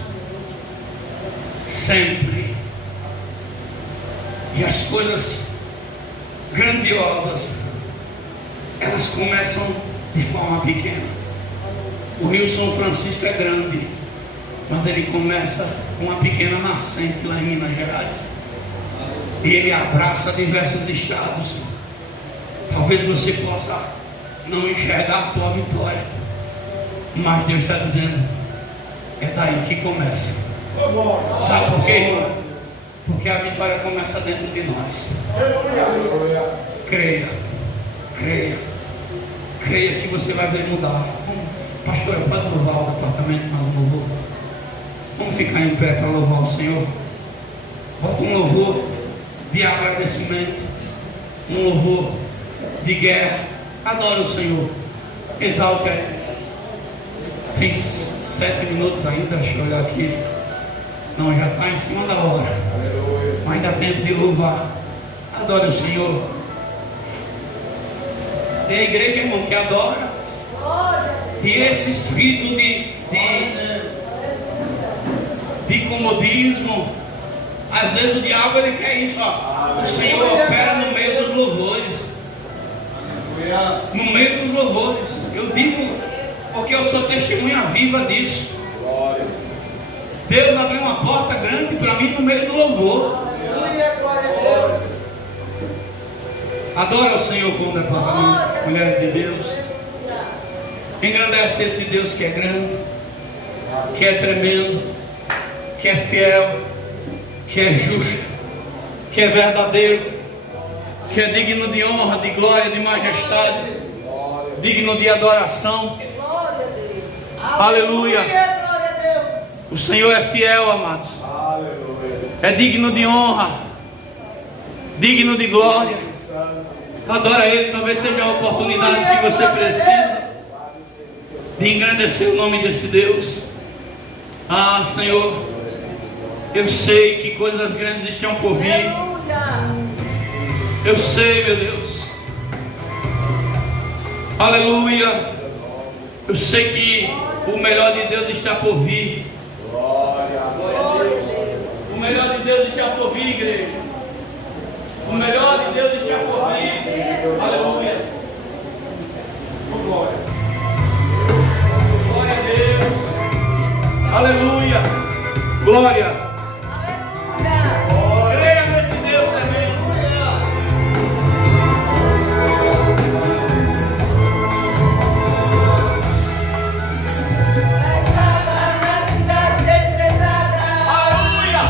Sempre. E as coisas grandiosas, elas começam de forma pequena. O Rio São Francisco é grande, mas ele começa com uma pequena nascente lá em Minas Gerais. E ele abraça diversos estados. Talvez você possa não enxergar a tua vitória, mas Deus está dizendo: é daí que começa. Sabe por quê, irmão? Porque a vitória começa dentro de nós. Creia, creia, creia que você vai ver mudar. Pastor, pode louvar o departamento mais um louvor? Vamos ficar em pé para louvar o Senhor. Bota um louvor de agradecimento, um louvor de guerra. Adora o Senhor, exalte a Ele. Tem 7 minutos ainda, deixa eu olhar aqui. Não, já está em cima da hora, mas ainda tem tempo de louvar. Adore o Senhor. Tem a igreja, irmão, que adora. Tira esse espírito de comodismo. Às vezes o diabo ele quer isso, ó. O Senhor opera no meio dos louvores. No meio dos louvores. Eu digo porque eu sou testemunha viva disso. Deus abriu uma porta grande para mim no meio do louvor. Adora o Senhor com o departamento, mulher de Deus. Engrandece esse Deus que é grande, que é tremendo, que é fiel, que é justo, que é verdadeiro, que é digno de honra, de glória, de majestade, digno de adoração. Aleluia. O Senhor é fiel, amados. É digno de honra, digno de glória. Adora Ele. Talvez seja a oportunidade que você precisa de engrandecer o nome desse Deus. Ah, Senhor, eu sei que coisas grandes estão por vir. Eu sei, meu Deus. Aleluia. Eu sei que o melhor de Deus está por vir. O melhor de Deus está por vir, igreja. O melhor de Deus está por vir. Aleluia. Glória. Glória a Deus. Aleluia. Glória. Creia nesse Deus também. Aleluia.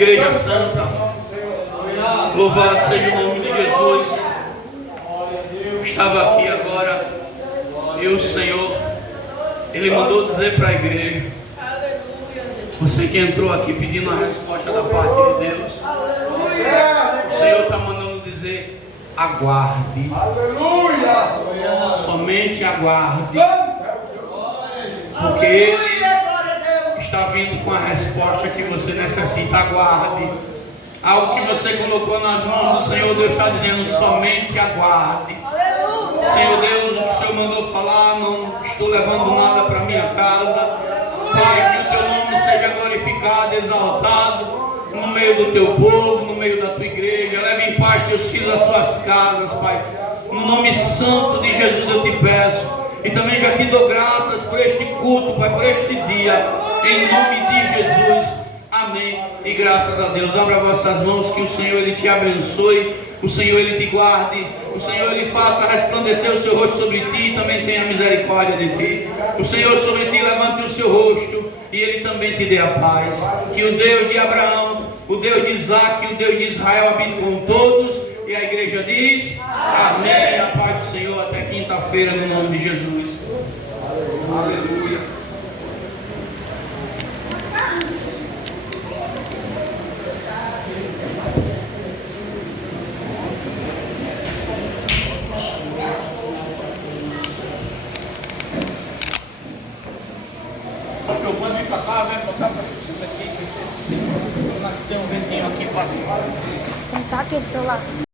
Igreja Santa, louvado seja o nome de Jesus. Estava aqui agora e o Senhor, Ele mandou dizer para a igreja: você que entrou aqui pedindo a resposta da parte de Deus, o Senhor está mandando dizer: aguarde. Somente aguarde. Porque Ele está vindo com a resposta que você necessita. Aguarde. Algo que você colocou nas mãos do Senhor, Deus está dizendo: somente aguarde. Senhor Deus, o que o Senhor mandou falar, não estou levando nada para minha casa. Pai, que o teu nome seja glorificado, exaltado no meio do teu povo, no meio da tua igreja. Leve em paz teus filhos às suas casas, Pai. No nome santo de Jesus eu te peço. E também já te dou graças por este culto, Pai, por este dia. Em nome de Jesus. Amém. E graças a Deus. Abra vossas mãos, que o Senhor Ele te abençoe. O Senhor Ele te guarde. O Senhor Ele faça resplandecer o seu rosto sobre ti e também tenha misericórdia de ti. O Senhor sobre ti levante o seu rosto e Ele também te dê a paz. Que o Deus de Abraão, o Deus de Isaac e o Deus de Israel habite com todos. E a igreja diz: amém. A paz do Senhor até quinta-feira, no nome de Jesus. Aleluia. Pode vir para cá, vem botar para isso aqui. Nós temos um ventinho aqui para. Não tá aqui do celular.